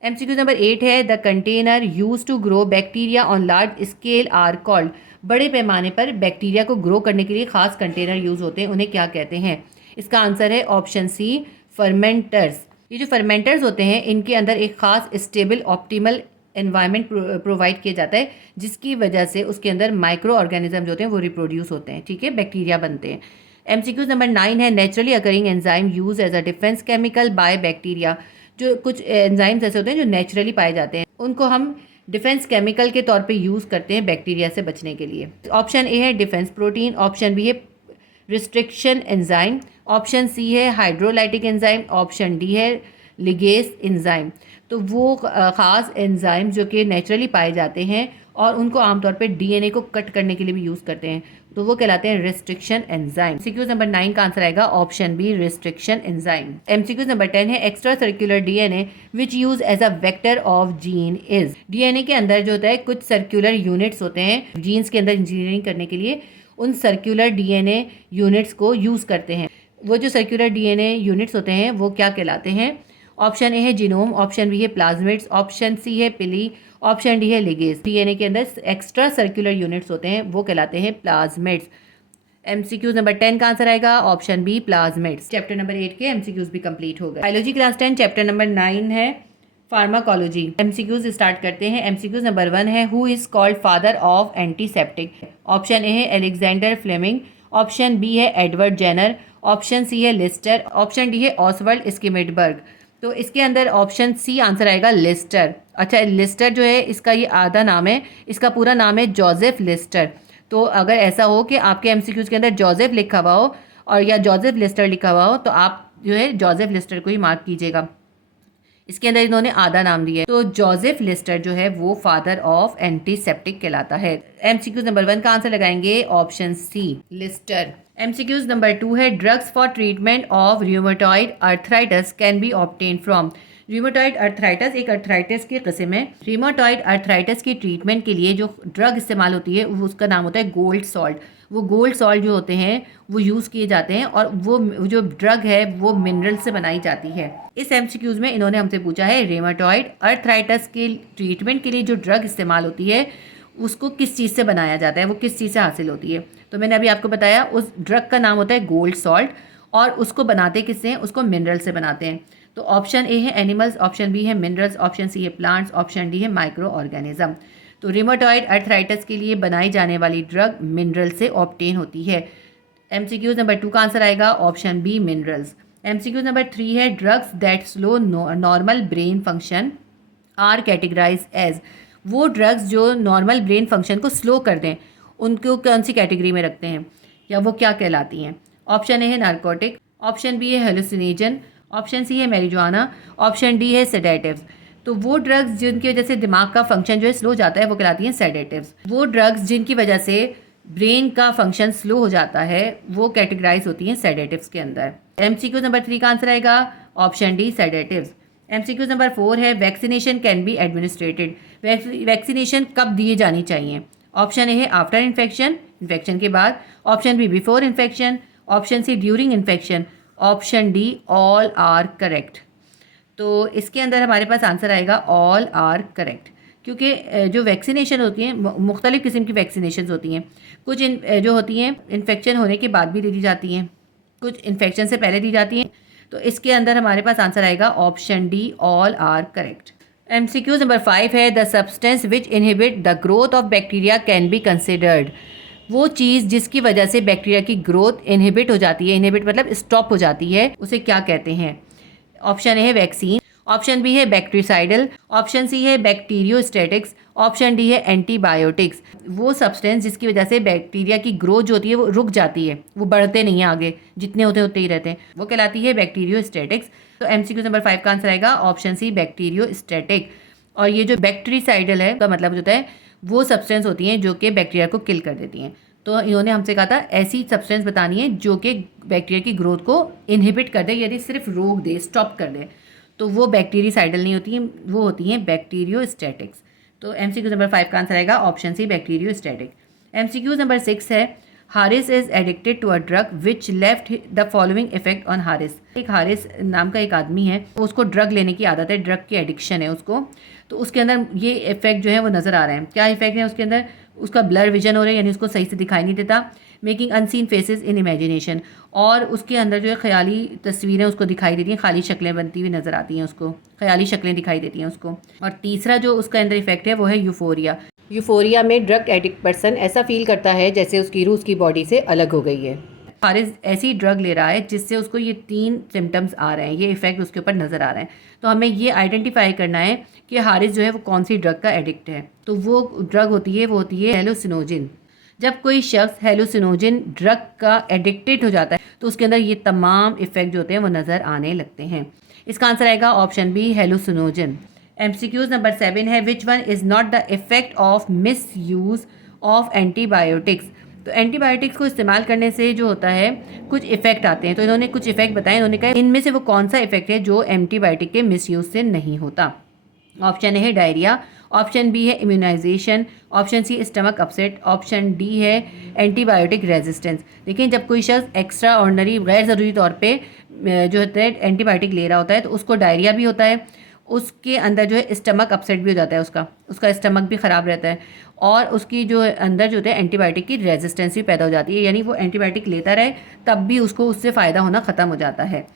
MCQs number 8 है the container use to grow bacteria on large scale are called. बड़े पैमाने पर बैक्टीरिया को ग्रो करने के लिए खास कंटेनर यूज़ होते हैं, उन्हें क्या कहते हैं? इसका आंसर है ऑप्शन सी फर्मेंटर्स। ये जो फर्मेंटर्स होते हैं इनके अंदर एक खास स्टेबल ऑप्टिमल एनवायरनमेंट प्रोवाइड किया जाता है, जिसकी वजह से उसके अंदर माइक्रो ऑर्गेनिज्म जो होते हैं वो रिप्रोड्यूस होते हैं। ठीक है, बैक्टीरिया बनते हैं। एमसीक्यूज नंबर 9 है naturally occurring enzyme use as a defence chemical by bacteria. जो कुछ एंजाइम्स ऐसे होते हैं जो नेचुरली पाए जाते हैं, उनको हम डिफेंस केमिकल के तौर पे यूज़ करते हैं बैक्टीरिया से बचने के लिए। ऑप्शन ए है डिफेंस प्रोटीन, ऑप्शन बी है रिस्ट्रिक्शन एंजाइम, ऑप्शन सी है हाइड्रोलाइटिक एंजाइम, ऑप्शन डी है लिगेस एंजाइम। तो वो ख़ास एंजाइम जो कि नेचुरली पाए जाते हैं और उनको आमतौर पे डीएनए को कट करने के लिए भी यूज़ करते हैं, तो वो कहलाते हैं रिस्ट्रिक्शन एंजाइम। एमसीक्यूज नंबर 9 का आंसर आएगा option B restriction enzyme. MCQs number 10 है extra circular DNA which use as a vector of gene is. DNA के अंदर जो होता है कुछ सर्कुलर यूनिट्स होते हैं जीन्स के अंदर इंजीनियरिंग करने के लिए, उन सर्कुलर डीएनए यूनिट्स को यूज़ करते हैं। वो जो सर्कुलर डीएनए यूनिट्स होते हैं वो क्या कहलाते हैं? ऑप्शन ए है जीनोम, ऑप्शन बी है प्लाज्मिड्स, ऑप्शन सी है पिली, ऑप्शन डी है लिगेस। डीएनए के अंदर एक्स्ट्रा सर्कुलर यूनिट्स होते हैं वो कहलाते हैं प्लाज्मिड्स। एमसीक्यूज नंबर 10 का आंसर आएगा option B plasmids. Chapter number 8 के एमसीक्यूज भी कंप्लीट हो गए। बायोलॉजी क्लास 10 चैप्टर नंबर 9 है फार्माकोलॉजी। एमसीक्यूज स्टार्ट करते हैं। एमसीक्यूज नंबर 1 है who is called father of antiseptic. Option A है एलेक्जेंडर फ्लेमिंग, ऑप्शन बी है एडवर्ड जेनर, ऑप्शन सी है लिस्टर, ऑप्शन डी है ऑसवर्ल्ड स्किमेटबर्ग। तो इसके अंदर ऑप्शन सी आंसर आएगा लिस्टर। अच्छा, लिस्टर जो है इसका ये आधा नाम है, इसका पूरा नाम है जोसेफ लिस्टर। तो अगर ऐसा हो कि आपके एमसीक्यूज के अंदर जोसेफ लिखा हुआ हो और या जोसेफ लिस्टर लिखा हुआ हो तो आप जो है जोसेफ लिस्टर को ही मार्क कीजिएगा। इसके अंदर इन्होंने आधा नाम दिया है, तो जोसेफ लिस्टर जो है वो फादर ऑफ एंटीसेप्टिक कहलाता है। एमसीक्यूज नंबर 1 का आंसर लगाएंगे option C Lister. MCQs number 2 है drugs for treatment of rheumatoid arthritis can be obtain from. Rheumatoid arthritis एक अर्थराइटिस की किस्म है। रूमेटॉइड अर्थराइटिस की ट्रीटमेंट के लिए जो ड्रग इस्तेमाल होती है उसका नाम होता है गोल्ड सॉल्ट। वो गोल्ड सॉल्ट जो होते हैं वो यूज़ किए जाते हैं और वो जो ड्रग है वो मिनरल से बनाई जाती है। इस एमसीक्यूज में इन्होंने हमसे पूछा है रूमेटॉइड अर्थराइटिस के ट्रीटमेंट के लिए जो ड्रग इस्तेमाल होती है उसको किस चीज़ से बनाया जाता है, वो किस चीज़ से हासिल होती है। तो मैंने अभी आपको बताया उस ड्रग का नाम होता है गोल्ड सॉल्ट और उसको बनाते किससे हैं? उसको मिनरल से बनाते हैं। तो ऑप्शन ए है एनिमल्स, ऑप्शन बी है मिनरल्स, ऑप्शन सी है प्लांट्स, ऑप्शन डी है माइक्रो ऑर्गेनिज्म। तो रूमेटॉइड अर्थराइटिस के लिए बनाई जाने वाली ड्रग मिनरल से ऑब्टेन होती है। एमसीक्यूज नंबर 2 का आंसर आएगा option B minerals. MCQ number 3 है drugs that slow normal brain function are categorize as. वो ड्रग्स जो नॉर्मल ब्रेन फंक्शन को स्लो कर दें उनको कौन सी कैटेगरी में रखते हैं या वो क्या कहलाती हैं? ऑप्शन ए है नारकोटिक, ऑप्शन बी है हेलुसिनेजन, ऑप्शन सी है मैरिजुआना, ऑप्शन डी है सेडेटिव्स। तो वो ड्रग्स जिनकी वजह से दिमाग का फंक्शन जो है स्लो जाता है वो कहलाती हैं सेडेटिव्स। वो ड्रग्स जिनकी वजह से ब्रेन का फंक्शन स्लो हो जाता है वो कैटेगराइज होती हैं सेडेटिव्स के अंदर। MCQ नंबर 3 का आंसर आएगा option D sedatives. MCQ number 4 है vaccination can be administrated. Vaccination कब दिए जानी चाहिए? ऑप्शन ए है आफ्टर इन्फेक्शन, इन्फेक्शन के बाद, option B before infection, option C during infection, option D all are correct. तो इसके अंदर हमारे पास आंसर आएगा ऑल आर करेक्ट, क्योंकि जो वैक्सीनेशन होती हैं मुख्तलिफ़ किस्म की वैक्सीनेशन होती हैं। कुछ जो होती हैं इन्फेक्शन होने के बाद भी दी जाती हैं, कुछ इन्फेक्शन से पहले दी जाती हैं। तो इसके अंदर हमारे पास आंसर आएगा option D all are correct. MCQ number 5 है the substance which inhibit the growth of bacteria can be considered. वो चीज़ जिसकी वजह से बैक्टीरिया की ग्रोथ इनहिबिट हो जाती है, इनहिबिट मतलब स्टॉप हो जाती है, उसे क्या कहते हैं? ऑप्शन ए है वैक्सीन, ऑप्शन बी है बैक्टीरिसाइडल, ऑप्शन सी है बैक्टीरियोस्टैटिक्स, ऑप्शन डी है एंटीबायोटिक्स। वो सब्सटेंस जिसकी वजह से बैक्टीरिया की ग्रोथ जो होती है वो रुक जाती है, वो बढ़ते नहीं हैं आगे, जितने होते उतने ही रहते हैं, वो कहलाती है बैक्टीरियोस्टैटिक्स। तो MCQ नंबर 5 का आंसर आएगा ऑप्शन सी बैक्टीरियोस्टैटिक। और ये जो बैक्टीरिसाइडल है का मतलब होता है वो सब्सटेंस होती हैं जो कि बैक्टीरिया को किल कर देती हैं। तो इन्होंने हमसे कहा था ऐसी सब्सटेंस बतानी है जो कि बैक्टीरिया की ग्रोथ को इनहिबिट कर दे, यानी सिर्फ रोक दे, स्टॉप कर दे। तो वो बैक्टीरिसाइडल नहीं होती हैं, वो होती हैं बैक्टीरियोस्टैटिक्स। तो MCQ नंबर 5 का आंसर आएगा option C bacteriostatic. MCQ number 6 है Haris is addicted to a drug which left the following effect on Haris. एक हारिस नाम का एक आदमी है, उसको ड्रग लेने की आदत है, ड्रग की एडिक्शन है उसको। तो उसके अंदर ये इफेक्ट जो है वो नज़र आ रहे हैं। क्या इफेक्ट है उसके अंदर? उसका ब्लर विजन हो रहा है, यानी उसको सही से दिखाई नहीं देता, मेकिंग अनसीन फेसेस इन इमेजिनेशन, और उसके अंदर जो है ख्याली तस्वीरें उसको दिखाई देती हैं, खाली शक्लें बनती हुई नज़र आती हैं उसको, ख्याली शक्लें दिखाई देती हैं उसको। और तीसरा जो उसका अंदर इफेक्ट है वो है यूफोरिया। यूफोरिया में ड्रग एडिक्ट पर्सन ऐसा फील करता है जैसे उसकी रूह उसकी बॉडी से अलग हो गई है। हारिस ऐसी ड्रग ले रहा है जिससे उसको ये 3 सिम्टम्स आ रहे हैं, ये इफेक्ट उसके ऊपर नज़र आ रहे हैं। तो हमें ये आइडेंटिफाई करना है कि हारिस जो है वो कौन सी ड्रग का एडिक्ट है। तो वो ड्रग होती है वो होती है हेलुसिनोजिन। जब कोई शख्स हेलुसिनोजिन ड्रग का एडिक्टेड हो जाता है तो उसके अंदर ये तमाम इफेक्ट जो होते हैं वो नज़र आने लगते हैं। इसका आंसर आएगा ऑप्शन बी हेलुसिनोजिन। MCQ नंबर 7 है which one is not the effect of miss use of antibiotics. तो एंटीबायोटिक्स को इस्तेमाल करने से जो होता है कुछ इफेक्ट आते हैं। तो इन्होंने कुछ इफेक्ट बताए, इन्होंने कहा इनमें से वो कौन सा इफेक्ट है जो एंटीबायोटिक के मिसयूज़ से नहीं होता। ऑप्शन ए है डायरिया, ऑप्शन बी है immunization, option C stomach upset, option D है एंटीबायोटिक रेजिस्टेंस। लेकिन जब कोई शख्स एक्स्ट्रा ऑर्डनरी गैर ज़रूरी तौर पे जो होता है एंटीबायोटिक ले रहा होता है तो उसको डायरिया भी होता है, उसके अंदर जो है स्टमक अपसेट भी हो जाता है, उसका स्टमक भी ख़राब रहता है, और उसकी जो अंदर जो होता है एंटीबायोटिक की रेजिस्टेंस भी पैदा हो जाती है, यानी वो एंटीबायोटिक लेता रहे तब भी उसको उससे फ़ायदा होना ख़त्म हो जाता है।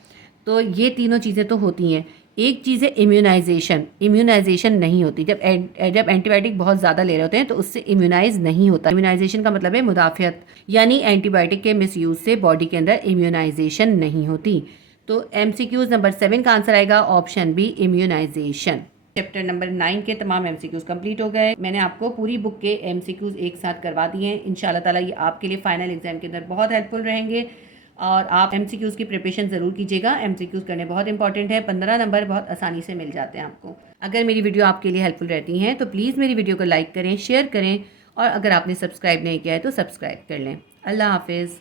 तो ये तीनों चीज़ें तो होती हैं। एक चीज़ है इम्यूनाइजेशन, इम्यूनाइजेशन नहीं होती। जब एंटीबायोटिक बहुत ज़्यादा ले रहे होते हैं तो उससे इम्यूनाइज नहीं होता। इम्यूनाइजेशन का मतलब है मुदाफ़ियत, यानी एंटीबायोटिक के मिसयूज़ से बॉडी के अंदर इम्यूनाइजेशन नहीं होती। तो MCQ नंबर 7 का आंसर आएगा option B immunization. Chapter number 9 के तमाम MCQs कंप्लीट हो गए। मैंने आपको पूरी बुक के MCQs एक साथ करवा दिए हैं। इंशाल्लाह ताला ये आपके लिए फाइनल एग्जाम के अंदर बहुत हेल्पफुल रहेंगे और आप MCQs की प्रिपरेशन ज़रूर कीजिएगा। MCQs करने बहुत इंपॉर्टेंट है, 15 नंबर बहुत आसानी से मिल जाते हैं आपको। अगर मेरी वीडियो आपके लिए हेल्पफुल रहती हैं तो प्लीज़ मेरी वीडियो को लाइक करें, शेयर करें, और अगर आपने सब्सक्राइब नहीं किया है तो सब्सक्राइब कर लें। अल्लाह हाफिज़।